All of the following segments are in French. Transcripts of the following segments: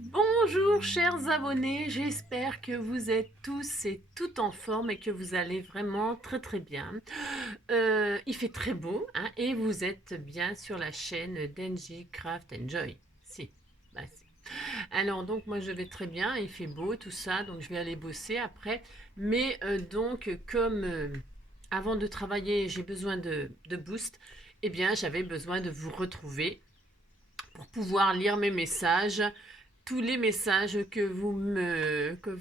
Bonjour chers abonnés, j'espère que vous êtes tous et toutes en forme et que vous allez vraiment très bien. Il fait très beau hein, et vous êtes bien sur la chaîne d'Engie Craft Enjoy. Si, si. Alors donc moi je vais très bien, il fait beau tout ça, donc je vais aller bosser après. Mais donc comme avant de travailler j'ai besoin de boost, eh bien j'avais besoin de vous retrouver pour pouvoir lire mes messages, tous les messages que vous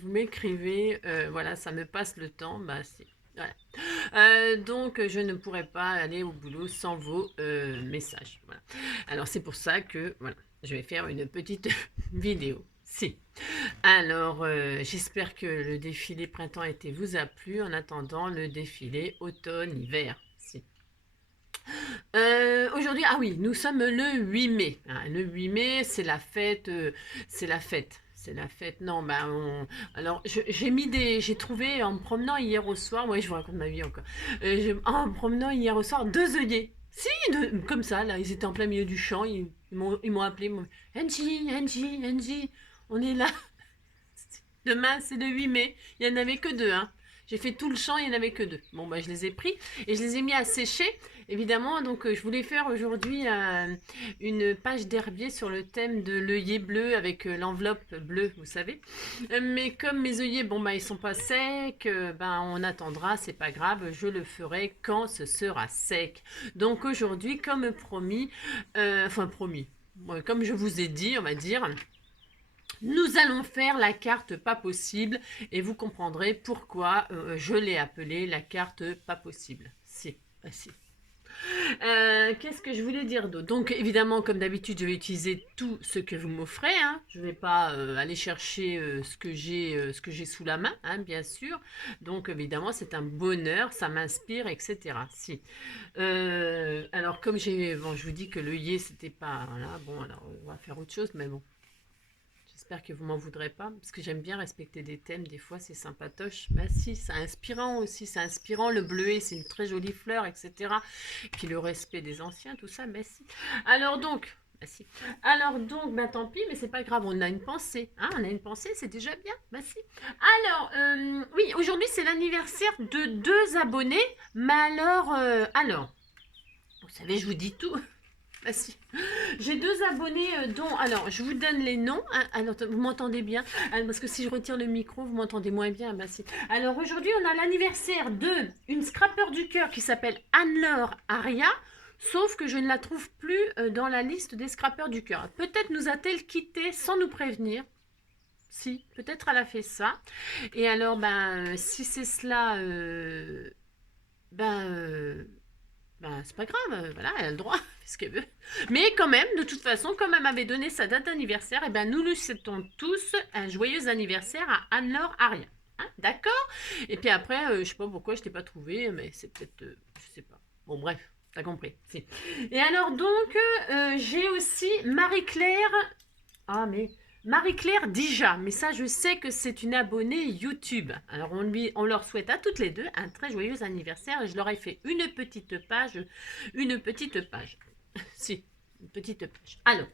m'écrivez, voilà, ça me passe le temps, bah c'est voilà. Donc je ne pourrais pas aller au boulot sans vos messages. Voilà. Alors c'est pour ça que voilà, je vais faire une petite vidéo. Si. Alors j'espère que le défilé printemps-été vous a plu en attendant le défilé automne-hiver. Si. Aujourd'hui, ah oui, nous sommes le 8 mai. Hein, le 8 mai, c'est la fête. C'est la fête. C'est la fête. Non, alors j'ai trouvé en me promenant hier au soir. Ouais, je vous raconte ma vie encore. En me promenant hier au soir, deux œillets. Si, comme ça, là, ils étaient en plein milieu du champ. Ils m'ont appelé. Angie, Angie, Angie, on est là. Demain, c'est le 8 mai. Il n'y en avait que deux. Hein. J'ai fait tout le champ, il n'y en avait que deux. Bon, bah, je les ai pris et je les ai mis à sécher, évidemment. Donc, je voulais faire aujourd'hui une page d'herbier sur le thème de l'œillet bleu avec l'enveloppe bleue, vous savez. Mais comme mes œillets, bon, bah, ils sont pas secs, ben, on attendra, c'est pas grave. Je le ferai quand ce sera sec. Donc, aujourd'hui, comme promis, promis, comme je vous ai dit, on va dire. Nous allons faire la carte pas possible et vous comprendrez pourquoi je l'ai appelée la carte pas possible. Si, si. Qu'est-ce que je voulais dire d'autre? Donc évidemment, comme d'habitude, je vais utiliser tout ce que vous m'offrez. Hein. Je ne vais pas aller chercher ce que j'ai sous la main, hein, bien sûr. Donc évidemment, c'est un bonheur, ça m'inspire, etc. Si. Alors comme je vous dis que l'œillet, c'était pas, voilà, bon, alors on va faire autre chose, mais bon. J'espère que vous m'en voudrez pas, parce que j'aime bien respecter des thèmes, des fois c'est sympatoche. Bah si, c'est inspirant aussi, c'est inspirant, le bleuet c'est une très jolie fleur, etc. Et puis le respect des anciens, tout ça, bah si. Alors donc, bah si. Alors donc, bah tant pis, mais c'est pas grave, on a une pensée. Hein, on a une pensée, c'est déjà bien, bah si. Alors, oui, aujourd'hui c'est l'anniversaire de deux abonnés, mais alors, vous savez, je vous dis tout. Bah si. J'ai deux abonnés dont... Alors, je vous donne les noms. Hein. Alors, vous m'entendez bien? Parce que si je retire le micro, vous m'entendez moins bien. Bah, si. Alors, aujourd'hui, on a l'anniversaire de une scrapper du cœur qui s'appelle Anne-Laure Aria. Sauf que je ne la trouve plus dans la liste des scrappers du cœur. Peut-être nous a-t-elle quitté sans nous prévenir. Si, peut-être elle a fait ça. Et alors, si c'est cela, ben, euh, c'est pas grave, voilà, elle a le droit, ce qu'elle veut. Mais quand même, de toute façon, comme elle m'avait donné sa date d'anniversaire, et ben nous lui souhaitons tous un joyeux anniversaire à Anne-Laure Aria. Hein, d'accord. Et puis après, je sais pas pourquoi je t'ai pas trouvé, mais c'est peut-être, je sais pas. Bon, bref, t'as compris. Si. Et alors donc, j'ai aussi Marie-Claire. Ah, mais Marie-Claire Dija, mais ça je sais que c'est une abonnée YouTube. Alors on leur souhaite à toutes les deux un très joyeux anniversaire et je leur ai fait une petite page, si, une petite page. Alors,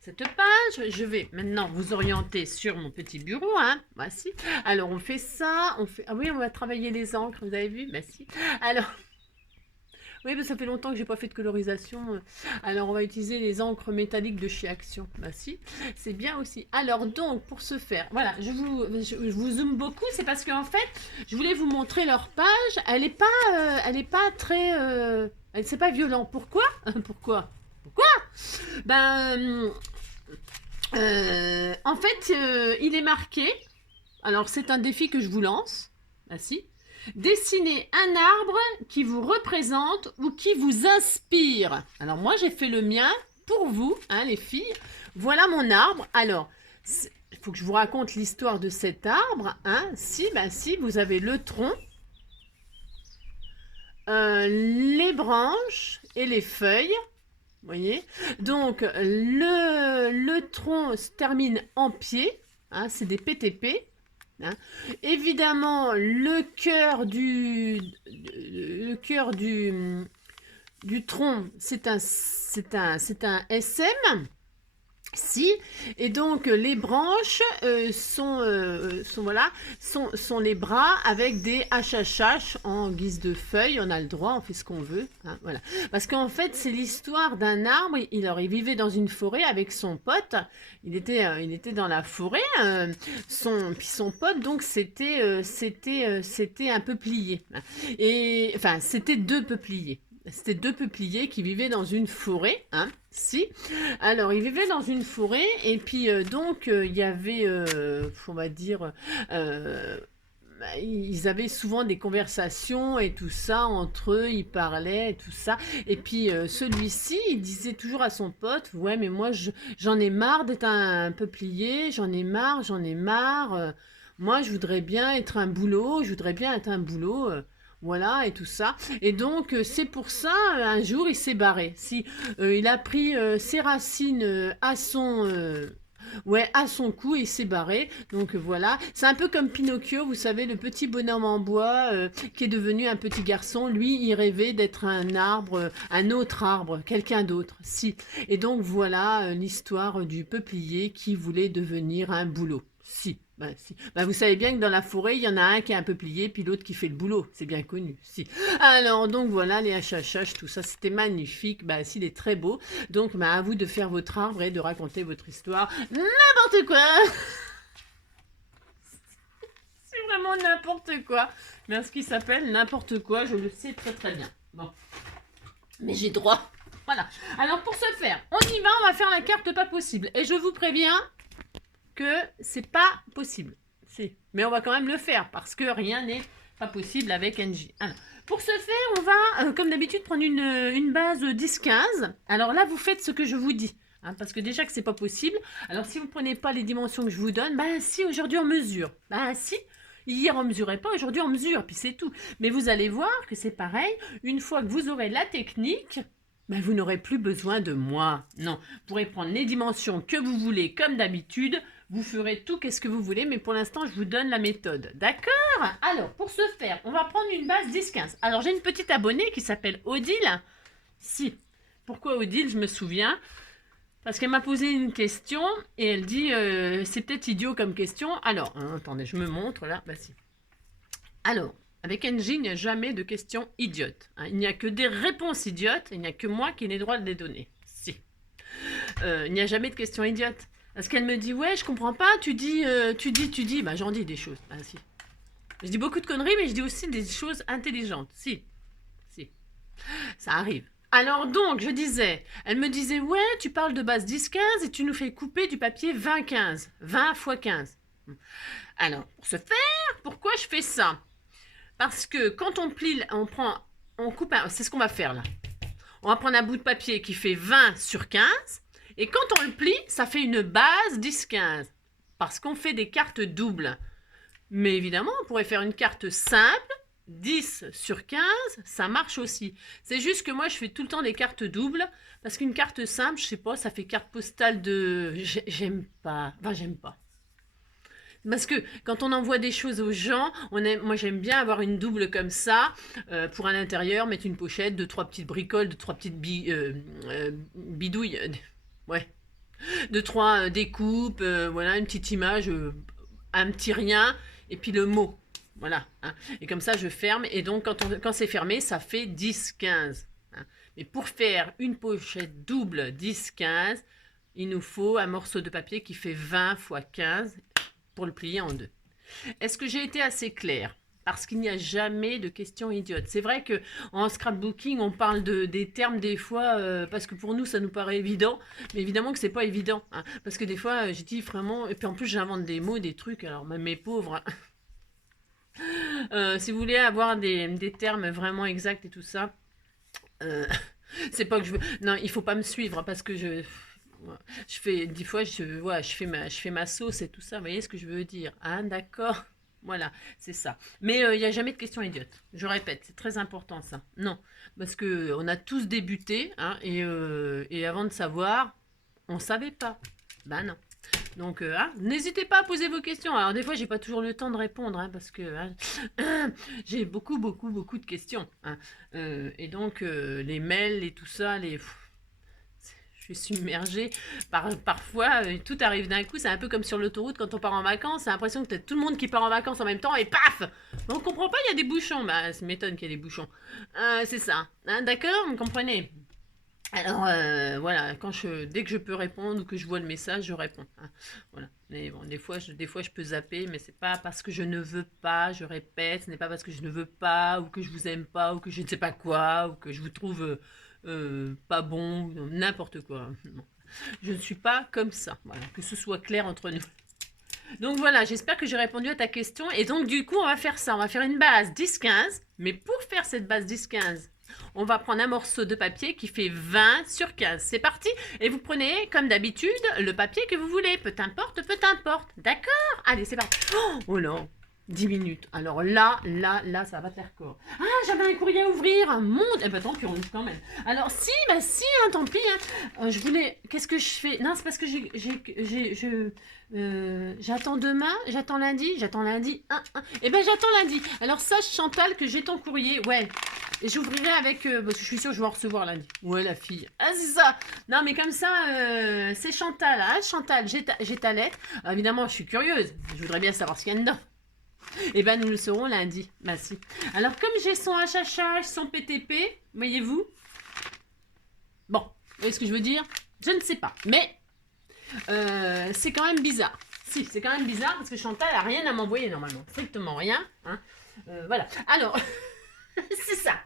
cette page, je vais maintenant vous orienter sur mon petit bureau, hein, voici. Alors on fait ça, ah oui on va travailler les encres, vous avez vu, merci. Alors, oui, mais ça fait longtemps que j'ai pas fait de colorisation. Alors, on va utiliser les encres métalliques de chez Action. Bah si, c'est bien aussi. Alors, donc, pour ce faire, voilà, je vous zoome beaucoup. C'est parce qu'en fait, je voulais vous montrer leur page. Elle est pas très... c'est pas violent. Pourquoi? Pourquoi? Pourquoi? Ben... en fait, il est marqué... Alors, c'est un défi que je vous lance. Ah si. Dessinez un arbre qui vous représente ou qui vous inspire. Alors moi j'ai fait le mien pour vous, hein, les filles. Voilà mon arbre. Alors, il faut que je vous raconte l'histoire de cet arbre. Hein. Si, vous avez le tronc, les branches et les feuilles. Vous voyez. Donc le tronc se termine en pied. Hein, c'est des PTP. Hein. Évidemment, le cœur du tronc, c'est un SM. Si, et donc les branches voilà, sont les bras avec des HHH en guise de feuilles. On a le droit, on fait ce qu'on veut, hein, voilà. Parce qu'en fait, c'est l'histoire d'un arbre. Il vivait dans une forêt avec son pote. Il était dans la forêt. Puis son pote, donc c'était un peuplier. Et enfin, c'était deux peupliers. C'était deux peupliers qui vivaient dans une forêt, hein, si. Alors, ils vivaient dans une forêt, et puis il y avait, on va dire, ils avaient souvent des conversations et tout ça entre eux, ils parlaient et tout ça. Et puis celui-ci, il disait toujours à son pote, ouais, mais moi, j'en ai marre d'être un peuplier, j'en ai marre. Moi, je voudrais bien être un boulot, je voudrais bien être un boulot. Voilà, et tout ça. Et donc, c'est pour ça, un jour, il s'est barré. Si, il a pris ses racines ouais, à son cou et il s'est barré. Donc, voilà. C'est un peu comme Pinocchio, vous savez, le petit bonhomme en bois qui est devenu un petit garçon. Lui, il rêvait d'être un arbre, un autre arbre, quelqu'un d'autre. Si. Et donc, voilà l'histoire du peuplier qui voulait devenir un boulot. Si. Bah, si. Bah, vous savez bien que dans la forêt, il y en a un qui est un peuplier, puis l'autre qui fait le boulot. C'est bien connu. Si. Alors, donc voilà, les HHH, tout ça, c'était magnifique. Bah, s'il est très beau. Donc, bah, à vous de faire votre arbre et de raconter votre histoire. N'importe quoi. C'est vraiment n'importe quoi. Mais ce qui s'appelle n'importe quoi, je le sais très très bien. Bon. Mais j'ai droit. Voilà. Alors, pour ce faire, on y va, on va faire la carte pas possible. Et je vous préviens que c'est pas possible. Si. Mais on va quand même le faire parce que rien n'est pas possible avec NJ. Alors, pour ce faire, on va, comme d'habitude, prendre une base 10-15. Alors là, vous faites ce que je vous dis. Hein, parce que déjà que c'est pas possible. Alors si vous prenez pas les dimensions que je vous donne, bah si, aujourd'hui on mesure. Bah si, hier on mesurait pas, aujourd'hui on mesure, puis c'est tout. Mais vous allez voir que c'est pareil. Une fois que vous aurez la technique, ben vous n'aurez plus besoin de moi. Non, vous pourrez prendre les dimensions que vous voulez comme d'habitude. Vous ferez tout qu'est-ce que vous voulez, mais pour l'instant, je vous donne la méthode. D'accord? Alors, pour ce faire, on va prendre une base 10-15. Alors, j'ai une petite abonnée qui s'appelle Odile. Si. Pourquoi Odile? Je me souviens. Parce qu'elle m'a posé une question et elle dit c'est peut-être idiot comme question. Alors, hein, attendez, je me montre là. Bah si. Alors, avec NJ, il n'y a jamais de questions idiotes. Hein. Il n'y a que des réponses idiotes. Il n'y a que moi qui ai les droits de les donner. Si. Il n'y a jamais de questions idiotes. Parce qu'elle me dit, ouais, je comprends pas, tu dis. Bah, j'en dis des choses. Ah, si. Je dis beaucoup de conneries, mais je dis aussi des choses intelligentes. Si. Si. Ça arrive. Alors donc, je disais, elle me disait, ouais, tu parles de base 10-15 et tu nous fais couper du papier 20-15. 20 x 15. Alors, pour ce faire, pourquoi je fais ça? Parce que quand on plie, on coupe, c'est ce qu'on va faire là. On va prendre un bout de papier qui fait 20 sur 15. Et quand on le plie, ça fait une base 10-15. Parce qu'on fait des cartes doubles. Mais évidemment, on pourrait faire une carte simple. 10 sur 15, ça marche aussi. C'est juste que moi, je fais tout le temps des cartes doubles. Parce qu'une carte simple, je sais pas, ça fait carte postale de... J'aime pas. Enfin, j'aime pas. Parce que quand on envoie des choses aux gens, moi j'aime bien avoir une double comme ça, pour à l'intérieur mettre une pochette, deux, trois petites bricoles, deux, trois petites bidouilles. Ouais. Deux, trois découpes, voilà, une petite image, un petit rien, et puis le mot. Voilà. Hein. Et comme ça, je ferme. Et donc, quand c'est fermé, ça fait 10-15. Hein. Mais pour faire une pochette double 10-15, il nous faut un morceau de papier qui fait 20 x 15 pour le plier en deux. Est-ce que j'ai été assez claire? Parce qu'il n'y a jamais de questions idiotes. C'est vrai que en scrapbooking, on parle des termes des fois, parce que pour nous, ça nous paraît évident. Mais évidemment que c'est pas évident. Hein, parce que des fois, j'ai dit vraiment... Et puis en plus, j'invente des mots, des trucs. Alors, même mes pauvres... si vous voulez avoir des termes vraiment exacts et tout ça, c'est pas que je veux... Non, il faut pas me suivre, parce que je fais... Des fois, je fais ma sauce et tout ça. Vous voyez ce que je veux dire? Ah, d'accord. Voilà, c'est ça. Mais il n'y a jamais de questions idiotes. Je répète, c'est très important ça. Non, parce que on a tous débuté, hein, et avant de savoir, on savait pas. Ben non. Donc, n'hésitez pas à poser vos questions. Alors, des fois, j'ai pas toujours le temps de répondre, hein, parce que j'ai beaucoup de questions. Hein. Et donc, les mails et tout ça, suis submergée parfois, tout arrive d'un coup. C'est un peu comme sur l'autoroute quand on part en vacances. C'est l'impression que t'as tout le monde qui part en vacances en même temps et paf! On comprend pas, il y a des bouchons. Bah, ça m'étonne qu'il y ait des bouchons. C'est ça. Hein, d'accord, vous comprenez? Alors voilà, dès que je peux répondre ou que je vois le message, je réponds. Hein, voilà. Mais bon, des fois je peux zapper, mais c'est pas parce que je ne veux pas, je répète, ce n'est pas parce que je ne veux pas, ou que je vous aime pas, ou que je ne sais pas quoi, ou que je vous trouve pas bon, ou n'importe quoi. Non. Je ne suis pas comme ça. Voilà, que ce soit clair entre nous. Donc voilà, j'espère que j'ai répondu à ta question. Et donc du coup, on va faire ça. On va faire une base 10-15. Mais pour faire cette base 10-15, on va prendre un morceau de papier qui fait 20 sur 15. C'est parti. Et vous prenez, comme d'habitude, le papier que vous voulez. Peu importe, peu importe. D'accord? Allez, c'est parti. Oh non, 10 minutes. Alors là, ça va faire corps. Ah, j'avais un courrier à ouvrir. Mon... Eh ben tant pis, on ouvre quand même. Alors si, hein, tant pis. Hein. Je voulais... Qu'est-ce que je fais? Non, c'est parce que j'attends demain, j'attends lundi. Eh ben j'attends lundi. Alors sache Chantal que j'ai ton courrier. Ouais. Et j'ouvrirai avec... parce que je suis sûre que je vais en recevoir lundi. Ouais, la fille. Ah, c'est ça. Non, mais comme ça, c'est Chantal. Hein. Chantal, j'ai ta lettre. Alors, évidemment, je suis curieuse. Je voudrais bien savoir ce qu'il y a dedans. Eh ben, nous le saurons lundi. Bah, si. Alors, comme j'ai son HHH, son PTP, voyez-vous. Bon, vous voyez ce que je veux dire? Je ne sais pas. Mais, c'est quand même bizarre. Si, c'est quand même bizarre parce que Chantal a rien à m'envoyer normalement. Strictement rien. Hein. Voilà. Alors, c'est ça.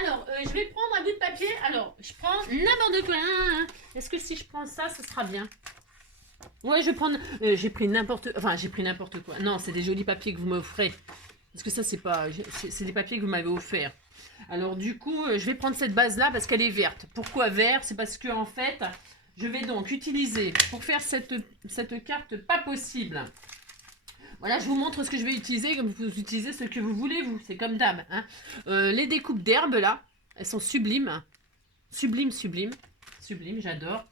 Alors, je vais prendre un bout de papier. Alors, je prends n'importe quoi. Est-ce que si je prends ça, ce sera bien? Ouais, je vais prendre... j'ai pris n'importe... Enfin, j'ai pris n'importe quoi. Non, c'est des jolis papiers que vous m'offrez. Parce que ça, c'est pas... C'est des papiers que vous m'avez offerts. Alors, du coup, je vais prendre cette base-là parce qu'elle est verte. Pourquoi vert? C'est parce que, en fait, je vais donc utiliser, pour faire cette carte pas possible... Voilà, je vous montre ce que je vais utiliser, comme vous utilisez ce que vous voulez, vous. C'est comme d'hab. Hein. Les découpes d'herbes, là, elles sont sublimes. Sublimes, j'adore.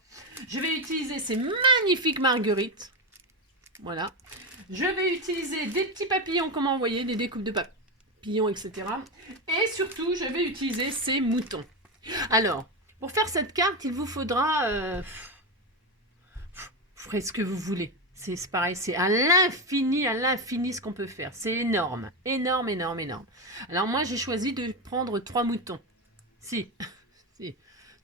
Je vais utiliser ces magnifiques marguerites. Voilà. Je vais utiliser des petits papillons, comme envoyé, des découpes de papillons, etc. Et surtout, je vais utiliser ces moutons. Alors, pour faire cette carte, il vous faudra... vous ferez ce que vous voulez. C'est pareil, c'est à l'infini ce qu'on peut faire. C'est énorme. Énorme. Alors moi, j'ai choisi de prendre 3 moutons. Si.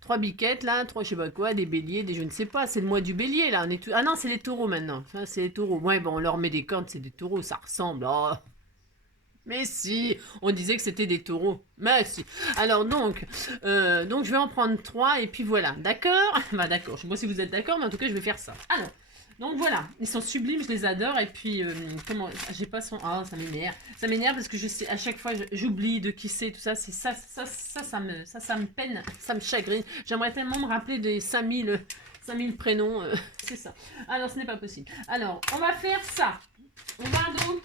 3 biquettes, là, 3 je sais pas quoi, des béliers, des je ne sais pas. C'est le mois du bélier, là. Ah non, c'est les taureaux maintenant. Ça, c'est les taureaux. Ouais, bon, on leur met des cornes, c'est des taureaux, ça ressemble. Oh. Mais si, on disait que c'était des taureaux. Mais si. Alors donc je vais en prendre 3 et puis voilà. D'accord? Bah d'accord, je sais pas si vous êtes d'accord, mais en tout cas, je vais faire ça. Alors... Donc voilà, ils sont sublimes, je les adore. Et puis, comment... J'ai pas son... Ah, ça m'énerve. Ça m'énerve parce que je sais, à chaque fois, j'oublie de qui c'est, tout ça. C'est ça me peine, ça me chagrine. J'aimerais tellement me rappeler des 5000 prénoms. C'est ça. Alors, ce n'est pas possible. Alors, on va faire ça. On va donc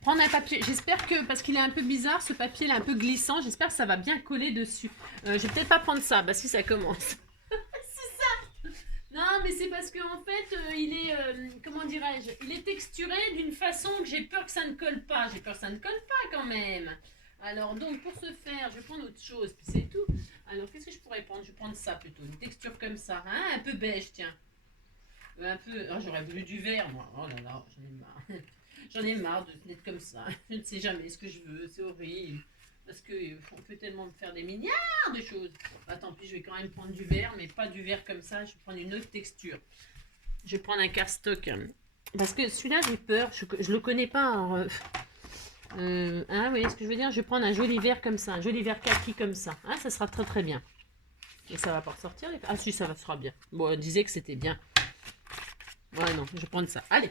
prendre un papier. J'espère que, parce qu'il est un peu bizarre, ce papier, il est un peu glissant. J'espère que ça va bien coller dessus. Je vais peut-être pas prendre ça, parce que ça commence. Non, mais c'est parce qu'en fait, il est, comment dirais-je, il est texturé d'une façon que j'ai peur que ça ne colle pas. J'ai peur que ça ne colle pas quand même. Alors donc, pour ce faire, je vais prendre autre chose, puis c'est tout. Alors, qu'est-ce que je pourrais prendre? Je vais prendre ça plutôt, une texture comme ça, hein, un peu beige, tiens. Un peu, oh, j'aurais voulu du vert, moi. Oh là là, j'en ai marre. J'en ai marre d'être comme ça. Je ne sais jamais ce que je veux, c'est horrible. Parce qu'on peut tellement faire des milliards de choses. Bah, tant pis, je vais quand même prendre du vert, mais pas du vert comme ça. Je vais prendre une autre texture. Je vais prendre un cardstock. Parce que celui-là, j'ai peur. Je le connais pas. Hein, vous voyez ce que je veux dire? Je vais prendre un joli vert comme ça. Un joli vert kaki comme ça. Hein, ça sera très très bien. Et ça va pas ressortir. Ah si, ça sera bien. Bon, elle disait que c'était bien. Ouais, non, je vais prendre ça. Allez.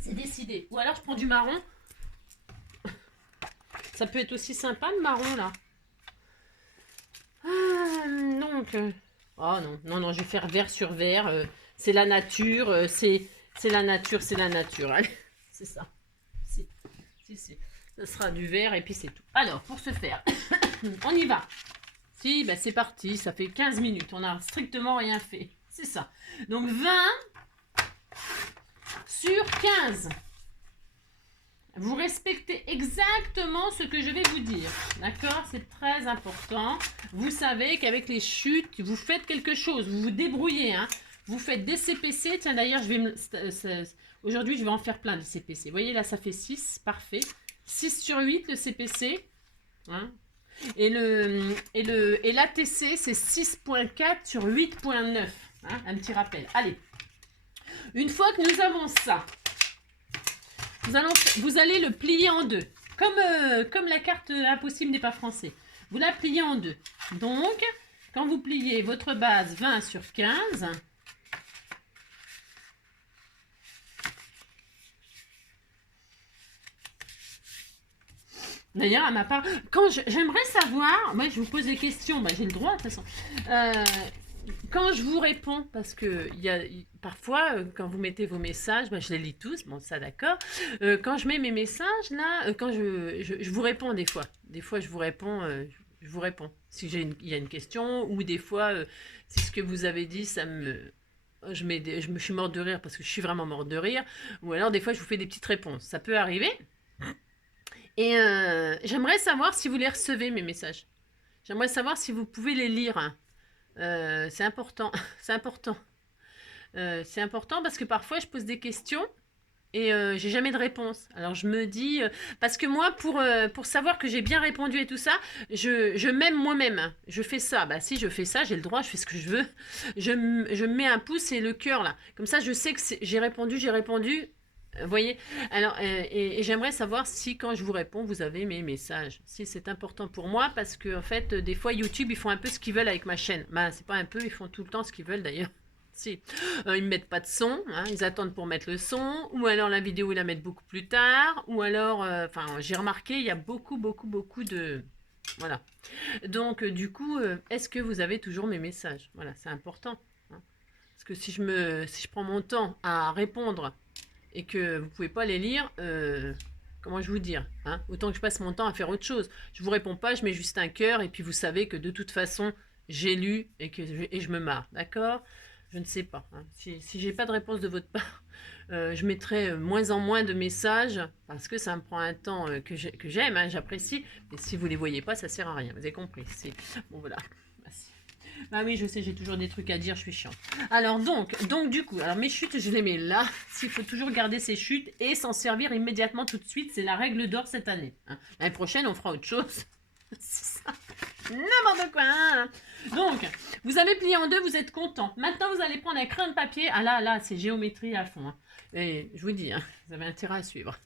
C'est décidé. Ou alors, je prends du marron. Ça peut être aussi sympa le marron là. Donc. Oh non, je vais faire vert sur vert. C'est la nature. C'est la nature. Allez, c'est ça. Si. Ça sera du vert et puis c'est tout. Alors, pour ce faire, on y va. Si, bah c'est parti. Ça fait 15 minutes. On n'a strictement rien fait. C'est ça. Donc 20 sur 15. Vous respectez exactement ce que je vais vous dire. D'accord? C'est très important. Vous savez qu'avec les chutes, vous faites quelque chose. Vous vous débrouillez. Hein. Vous faites des CPC. Tiens, d'ailleurs, aujourd'hui, je vais en faire plein de CPC. Vous voyez, là, ça fait 6. Parfait. 6 sur 8, le CPC. Hein. Et l'ATC, c'est 6.4 sur 8.9. Hein, un petit rappel. Allez. Une fois que nous avons ça, vous allez le plier en deux. Comme la carte impossible n'est pas français. Vous la pliez en deux. Donc, quand vous pliez votre base 20 sur 15, d'ailleurs, à ma part, j'aimerais savoir, moi je vous pose des questions, bah, j'ai le droit de toute façon. Quand je vous réponds, parce que parfois, quand vous mettez vos messages, bah, je les lis tous, bon ça d'accord. Quand je mets mes messages, là, quand je vous réponds des fois. Des fois, je vous réponds, Si il y a une question, ou des fois, si ce que vous avez dit, ça me... je suis morte de rire parce que je suis vraiment morte de rire. Ou alors, des fois, je vous fais des petites réponses. Ça peut arriver. Et j'aimerais savoir si vous les recevez, mes messages. J'aimerais savoir si vous pouvez les lire. Hein. C'est important, c'est important. C'est important parce que parfois je pose des questions et j'ai jamais de réponse. Alors je me dis, parce que moi pour savoir que j'ai bien répondu et tout ça, je m'aime moi-même. Je fais ça, bah si je fais ça, j'ai le droit, je fais ce que je veux. Je me mets un pouce et le cœur là. Comme ça je sais que j'ai répondu. Vous voyez? Alors, et j'aimerais savoir si, quand je vous réponds, vous avez mes messages. Si c'est important pour moi, parce que, en fait, des fois, YouTube, ils font un peu ce qu'ils veulent avec ma chaîne. Ben, c'est pas un peu, ils font tout le temps ce qu'ils veulent, d'ailleurs. Si. Ils ne mettent pas de son, hein, ils attendent pour mettre le son, ou alors la vidéo, ils la mettent beaucoup plus tard, ou alors, enfin, j'ai remarqué, il y a beaucoup de... Voilà. Donc, du coup, est-ce que vous avez toujours mes messages? Voilà, c'est important. Hein. Parce que si je prends mon temps à répondre et que vous pouvez pas les lire, comment je vous dire, hein, autant que je passe mon temps à faire autre chose. Je vous réponds pas, je mets juste un cœur, et puis vous savez que de toute façon, j'ai lu et je me marre, d'accord? Je ne sais pas. Hein. Si j'ai pas de réponse de votre part, je mettrai moins en moins de messages, parce que ça me prend un temps que j'aime, hein, j'apprécie, mais si vous les voyez pas, ça sert à rien, vous avez compris. Bon voilà. Ah oui, je sais, j'ai toujours des trucs à dire, je suis chiante. Alors donc du coup, alors mes chutes, je les mets là. S'il faut toujours garder ces chutes et s'en servir immédiatement tout de suite, c'est la règle d'or cette année. Hein. L'année prochaine, on fera autre chose. C'est ça. N'importe quoi. Hein. Donc, vous avez plié en deux, vous êtes content. Maintenant, vous allez prendre un crayon de papier. Ah là, c'est géométrie à fond. Hein. Et je vous dis, hein, vous avez intérêt à suivre.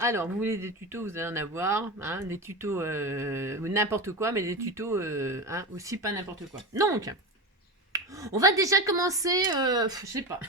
Alors, vous voulez des tutos, vous allez en avoir, hein, des tutos n'importe quoi, mais des tutos hein, aussi pas n'importe quoi. Donc, on va déjà commencer, je sais pas,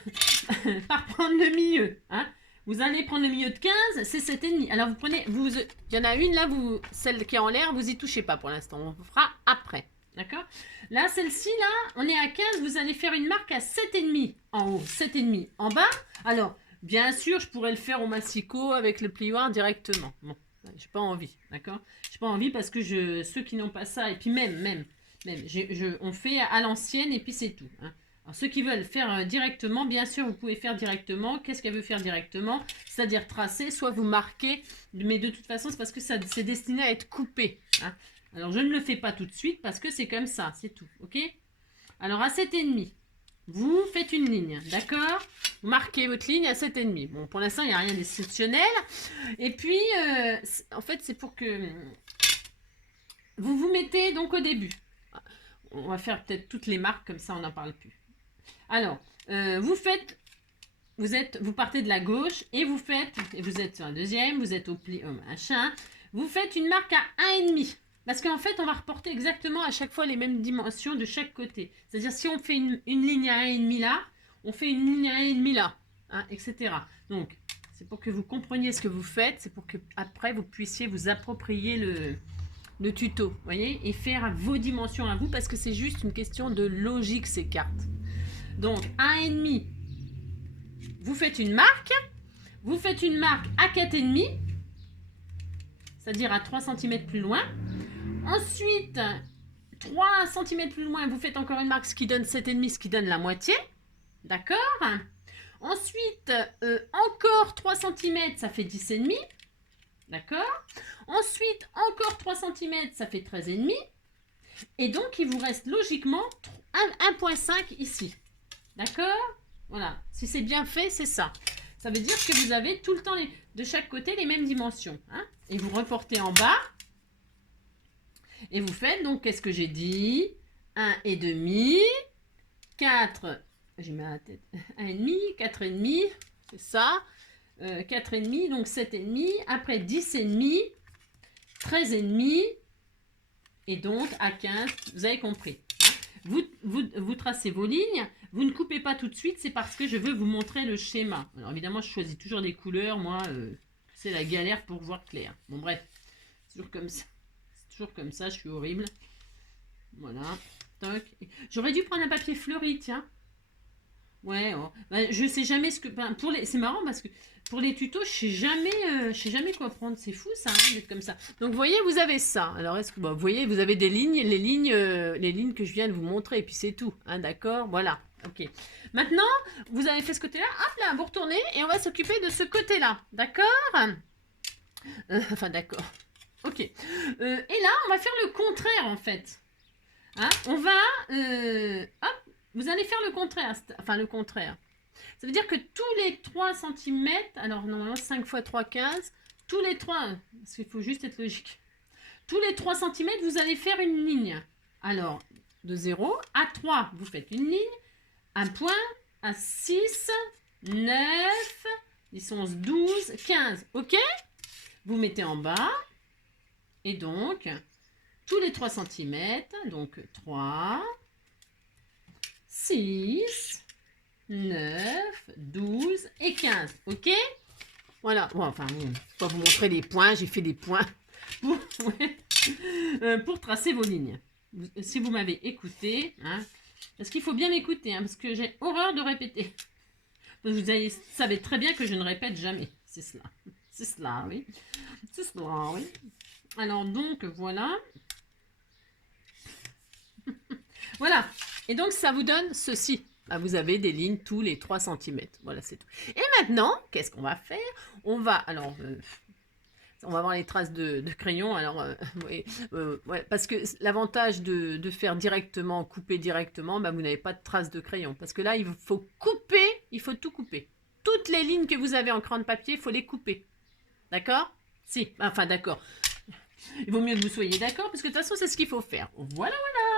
par prendre le milieu. Hein. Vous allez prendre le milieu de 15, c'est 7,5. Alors, vous prenez, il y en a une là, celle qui est en l'air, vous y touchez pas pour l'instant, on fera après. D'accord? Là, celle-ci, là, on est à 15, vous allez faire une marque à 7,5 en haut, 7,5 en bas. Alors, bien sûr, je pourrais le faire au massicot avec le plioir directement. Bon, j'ai pas envie, d'accord? J'ai pas envie parce que ceux qui n'ont pas ça, et puis même, on fait à l'ancienne et puis c'est tout. Hein. Alors, ceux qui veulent faire directement, bien sûr, vous pouvez faire directement. Qu'est-ce qu'elle veut faire directement? C'est-à-dire tracer, soit vous marquez, mais de toute façon, c'est parce que c'est destiné à être coupé. Hein. Alors, je ne le fais pas tout de suite parce que c'est comme ça, c'est tout, ok? Alors, à 7,5. Vous faites une ligne, d'accord? Vous marquez votre ligne à 7,5. Bon, pour l'instant, il n'y a rien d'exceptionnel. Et puis, en fait, c'est pour que vous vous mettez donc au début. On va faire peut-être toutes les marques, comme ça, on n'en parle plus. Alors, vous partez de la gauche et vous êtes sur un deuxième, vous êtes au pli, machin. Vous faites une marque à 1,5. Parce qu'en fait, on va reporter exactement à chaque fois les mêmes dimensions de chaque côté. C'est-à-dire, si on fait une ligne à 1,5 là, on fait une ligne à 1,5 là, hein, etc. Donc, c'est pour que vous compreniez ce que vous faites, c'est pour que après vous puissiez vous approprier le tuto, voyez, et faire vos dimensions à vous, parce que c'est juste une question de logique, ces cartes. Donc, 1,5, vous faites une marque à 4,5, c'est-à-dire à 3 cm plus loin. Ensuite, 3 cm plus loin, vous faites encore une marque, ce qui donne 7,5, ce qui donne la moitié. D'accord? Ensuite, encore 3 cm, ça fait 10,5. D'accord? Ensuite, encore 3 cm, ça fait 13,5. Et donc, il vous reste logiquement 1,5 ici. D'accord? Voilà. Si c'est bien fait, c'est ça. Ça veut dire que vous avez tout le temps de chaque côté les mêmes dimensions. Hein? Et vous reportez en bas. Et vous faites, donc, qu'est-ce que j'ai dit? 1,5, 4, j'ai mis à la tête, 1,5, 4,5, c'est ça. 4,5, donc 7,5. Après 10,5, 13,5. Et donc, à 15, vous avez compris. Hein? Vous tracez vos lignes. Vous ne coupez pas tout de suite, c'est parce que je veux vous montrer le schéma. Alors, évidemment, je choisis toujours des couleurs. Moi, c'est la galère pour voir clair. Bon, bref, c'est toujours comme ça. C'est toujours comme ça, je suis horrible. Voilà. J'aurais dû prendre un papier fleuri, tiens. Ouais, oh. Ben, je sais jamais ce que... Ben, c'est marrant parce que pour les tutos, je sais jamais quoi prendre. C'est fou ça, hein, d'être comme ça. Donc vous voyez, vous avez ça. Alors est-ce que vous voyez, vous avez des lignes, les lignes que je viens de vous montrer, et puis c'est tout. Hein, d'accord, voilà. Ok. Maintenant, vous avez fait ce côté-là. Hop là, vous retournez et on va s'occuper de ce côté-là. D'accord. Enfin d'accord. Ok. Et là, on va faire le contraire en fait. Hein, on va... hop. Vous allez faire le contraire, enfin le contraire. Ça veut dire que tous les 3 cm, alors normalement 5 x 3, 15, tous les 3, parce qu'il faut juste être logique, tous les 3 cm, vous allez faire une ligne. Alors, de 0 à 3, vous faites une ligne, un point, à 6, 9, 10, 11, 12, 15, ok? Vous mettez en bas, et donc, tous les 3 cm, donc 3... 6, 9, 12 et 15. Ok? Voilà. Bon, enfin, je ne vais pas vous montrer les points. J'ai fait des points pour tracer vos lignes. Si vous m'avez écouté, hein, parce qu'il faut bien m'écouter, hein, parce que j'ai horreur de répéter. Vous savez très bien que je ne répète jamais. C'est cela. C'est cela, oui. C'est cela, oui. Alors, donc, voilà. Voilà. Et donc, ça vous donne ceci. Là, vous avez des lignes tous les 3 cm. Voilà, c'est tout. Et maintenant, qu'est-ce qu'on va faire? On va, alors, on va voir les traces de crayon. Alors, ouais, parce que l'avantage de faire directement, couper directement, bah, vous n'avez pas de traces de crayon. Parce que là, il faut couper, il faut tout couper. Toutes les lignes que vous avez en crayon de papier, il faut les couper. D'accord? Si, enfin d'accord. Il vaut mieux que vous soyez d'accord, parce que de toute façon, c'est ce qu'il faut faire. Voilà, voilà.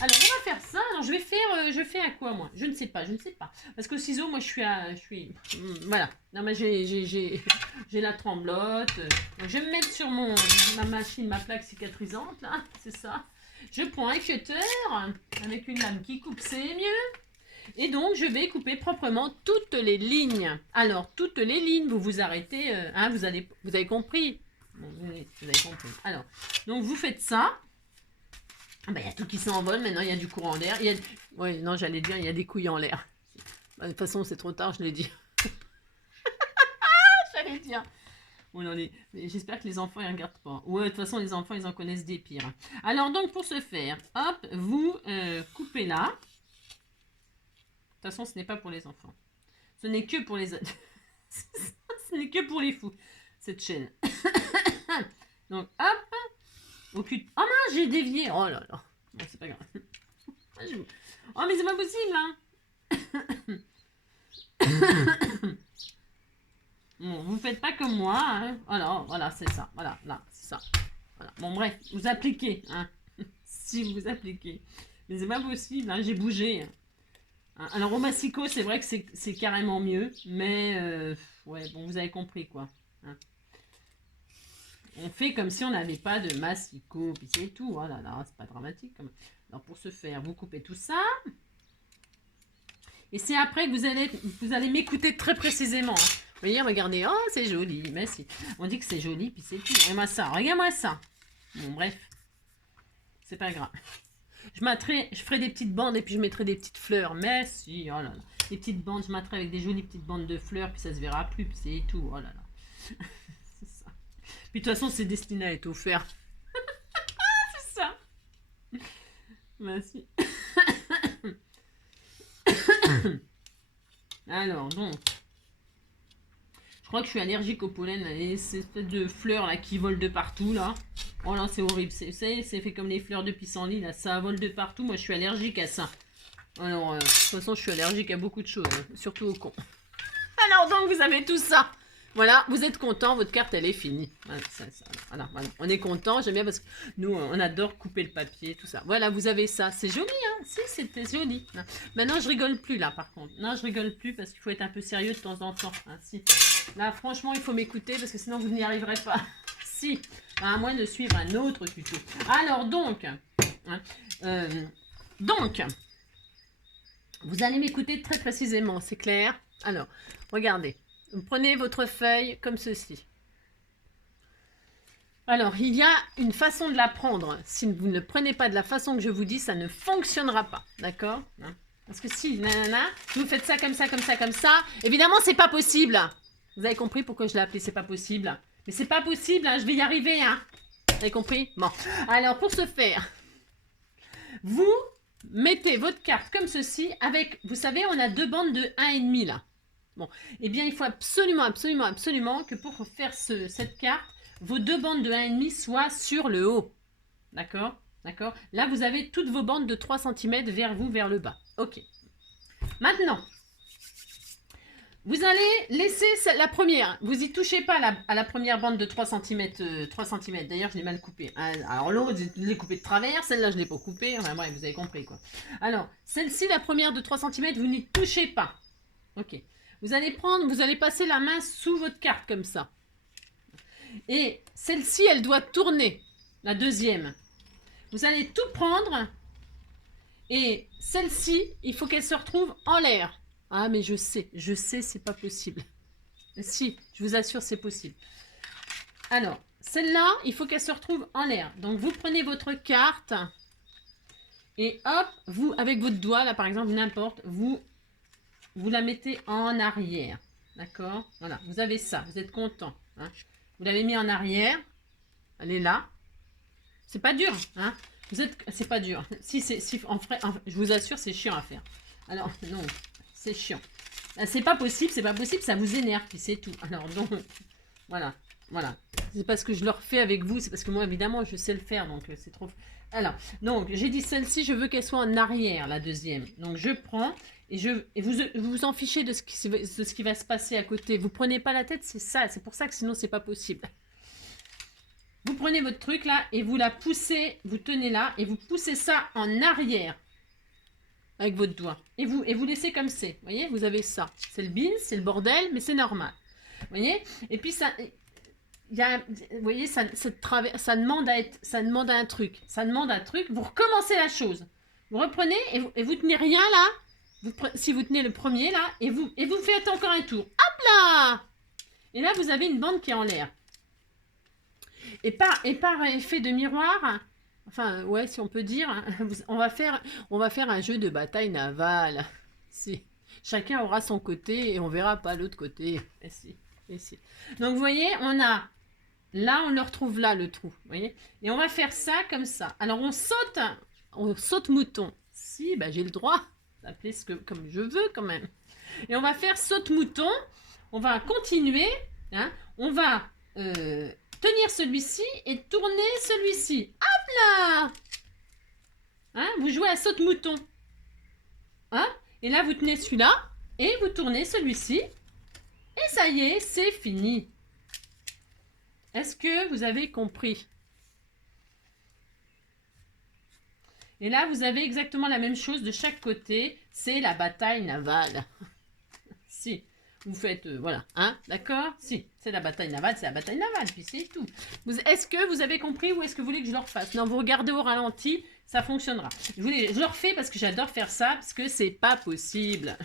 Alors, on va faire ça. Alors, je fais à quoi, moi? Je ne sais pas, je ne sais pas. Parce que ciseaux, moi, voilà. Non, mais j'ai la tremblote. Donc, je vais me mettre sur ma machine, ma plaque cicatrisante, là. C'est ça. Je prends un cutter avec une lame qui coupe, c'est mieux. Et donc, je vais couper proprement toutes les lignes. Alors, toutes les lignes, vous vous arrêtez. Hein, vous avez compris. Bon, vous avez compris. Alors, donc vous faites ça. Il y a tout qui s'envole. Maintenant, il y a du courant d'air. Oui, non, j'allais dire, il y a des couilles en l'air. De toute façon, c'est trop tard, je l'ai dit. J'allais dire. Bon, non, j'espère que les enfants, ils ne regardent pas. Ouais, de toute façon, les enfants, ils en connaissent des pires. Alors, donc, pour ce faire, hop, vous coupez là. De toute façon, ce n'est pas pour les enfants. Ce n'est que pour les... Ce n'est que pour les fous, cette chaîne. Donc, hop. Au cul. Oh mince, j'ai dévié. Oh là là. Bon, c'est pas grave. Oh, mais c'est pas possible, hein. Bon, vous faites pas comme moi, hein. Voilà, c'est ça. Voilà, là, c'est ça. Voilà. Bon, bref, vous appliquez, hein. Si vous appliquez. Mais c'est pas possible, hein. J'ai bougé. Hein. Alors, au massicot, c'est vrai que c'est carrément mieux. Mais, ouais, bon, vous avez compris, quoi. Hein. On fait comme si on n'avait pas de massicot, puis c'est tout. Oh là là, c'est pas dramatique. Alors pour ce faire, vous coupez tout ça. Et c'est après que vous allez m'écouter très précisément. Hein. Vous voyez, regardez, oh c'est joli. Mais si. On dit que c'est joli, puis c'est tout. Regarde-moi ça, regarde-moi ça. Bon, bref. C'est pas grave. Je ferai des petites bandes et puis je mettrai des petites fleurs. Mais si, oh là là. Des petites bandes, je mettrai avec des jolies petites bandes de fleurs, puis ça se verra plus, puis c'est tout. Oh là là. Puis de toute façon, c'est destiné à être offert. C'est ça. Merci. Alors, donc, je crois que je suis allergique au pollen, là, et ces espèces de fleurs là qui volent de partout là. Oh là, c'est horrible. C'est fait comme les fleurs de pissenlit là, ça vole de partout. Moi, je suis allergique à ça. Alors, de toute façon, je suis allergique à beaucoup de choses, hein, surtout au con. Alors, donc, vous avez tout ça. Voilà, vous êtes content, votre carte, elle est finie. Voilà, voilà. On est content, j'aime bien parce que nous, on adore couper le papier, tout ça. Voilà, vous avez ça. C'est joli, hein? Si, c'était joli. Maintenant, je rigole plus, là, par contre. Non, je rigole plus parce qu'il faut être un peu sérieux de temps en temps. Hein, si. Là, franchement, il faut m'écouter parce que sinon, vous n'y arriverez pas. Si, à moins de suivre un autre tuto. Alors, donc, vous allez m'écouter très précisément, c'est clair? Alors, regardez. Vous prenez votre feuille comme ceci. Alors, il y a une façon de la prendre. Si vous ne le prenez pas de la façon que je vous dis, ça ne fonctionnera pas. D'accord? Parce que si, vous faites ça, comme ça, comme ça, comme ça, évidemment, c'est pas possible. Vous avez compris pourquoi je l'ai appelé c'est pas possible? Mais c'est pas possible, hein, je vais y arriver. Hein. Vous avez compris? Bon. Alors, pour ce faire, vous mettez votre carte comme ceci avec, vous savez, on a deux bandes de 1,5 là. Bon, eh bien, il faut absolument, absolument, absolument que pour faire cette carte, vos deux bandes de 1,5 soient sur le haut. D'accord? D'accord? Là, vous avez toutes vos bandes de 3 cm vers vous, vers le bas. Ok. Maintenant, vous allez laisser la première. Vous n'y touchez pas à la première bande de 3 cm. 3 cm. D'ailleurs, je l'ai mal coupée. Alors l'autre, je l'ai coupée de travers. Celle-là, je ne l'ai pas coupée. Enfin, bref, vous avez compris, quoi. Alors, celle-ci, la première de 3 cm, vous n'y touchez pas. Ok. Vous allez passer la main sous votre carte comme ça. Et celle-ci, elle doit tourner. La deuxième. Vous allez tout prendre. Et celle-ci, il faut qu'elle se retrouve en l'air. Ah, mais je sais, c'est pas possible. Si, je vous assure, c'est possible. Alors, celle-là, il faut qu'elle se retrouve en l'air. Donc, vous prenez votre carte. Et hop, vous, avec votre doigt, là, par exemple, n'importe, vous la mettez en arrière. D'accord? Voilà, vous avez ça. Vous êtes content. Hein? Vous l'avez mis en arrière. Elle est là. C'est pas dur. Hein? C'est pas dur. Si, je vous assure, c'est chiant à faire. Alors, non, c'est chiant. C'est pas possible, ça vous énerve, puis c'est tout. Alors, donc, voilà. C'est parce que je le refais avec vous, c'est parce que moi, évidemment, je sais le faire, donc c'est trop... Alors, donc, j'ai dit celle-ci, je veux qu'elle soit en arrière, la deuxième. Donc, je prends... Et vous vous en fichez de ce qui va se passer à côté. Vous prenez pas la tête, c'est ça. C'est pour ça que sinon, c'est pas possible. Vous prenez votre truc là et vous la poussez. Vous tenez là et vous poussez ça en arrière. Avec votre doigt. Et vous laissez comme c'est. Vous voyez, vous avez ça. C'est le bin, c'est le bordel, mais c'est normal. Vous voyez? Et puis ça... vous voyez, ça demande à un truc. Ça demande un truc. Vous recommencez la chose. Vous reprenez et vous tenez rien là. Si vous tenez le premier là, et vous faites encore un tour. Hop là! Et là, vous avez une bande qui est en l'air. Et par effet de miroir, enfin, ouais, si on peut dire, on va faire un jeu de bataille navale. Si. Chacun aura son côté et on verra pas l'autre côté. Et si. Donc, vous voyez, là, on le retrouve là, le trou. Vous voyez? Et on va faire ça comme ça. Alors, on saute mouton. Si, bah, j'ai le droit. Appeler comme je veux quand même. Et on va faire saute-mouton. On va continuer. Hein, on va tenir celui-ci et tourner celui-ci. Hop là! Hein, vous jouez à saute-mouton. Hein, et là, vous tenez celui-là et vous tournez celui-ci. Et ça y est, c'est fini. Est-ce que vous avez compris? Et là, vous avez exactement la même chose de chaque côté. C'est la bataille navale. Si, vous faites... voilà, hein, d'accord? Si, c'est la bataille navale, puis c'est tout. Est-ce que vous avez compris ou est-ce que vous voulez que je le refasse? Non, vous regardez au ralenti, ça fonctionnera. Je le refais parce que j'adore faire ça, parce que c'est pas possible.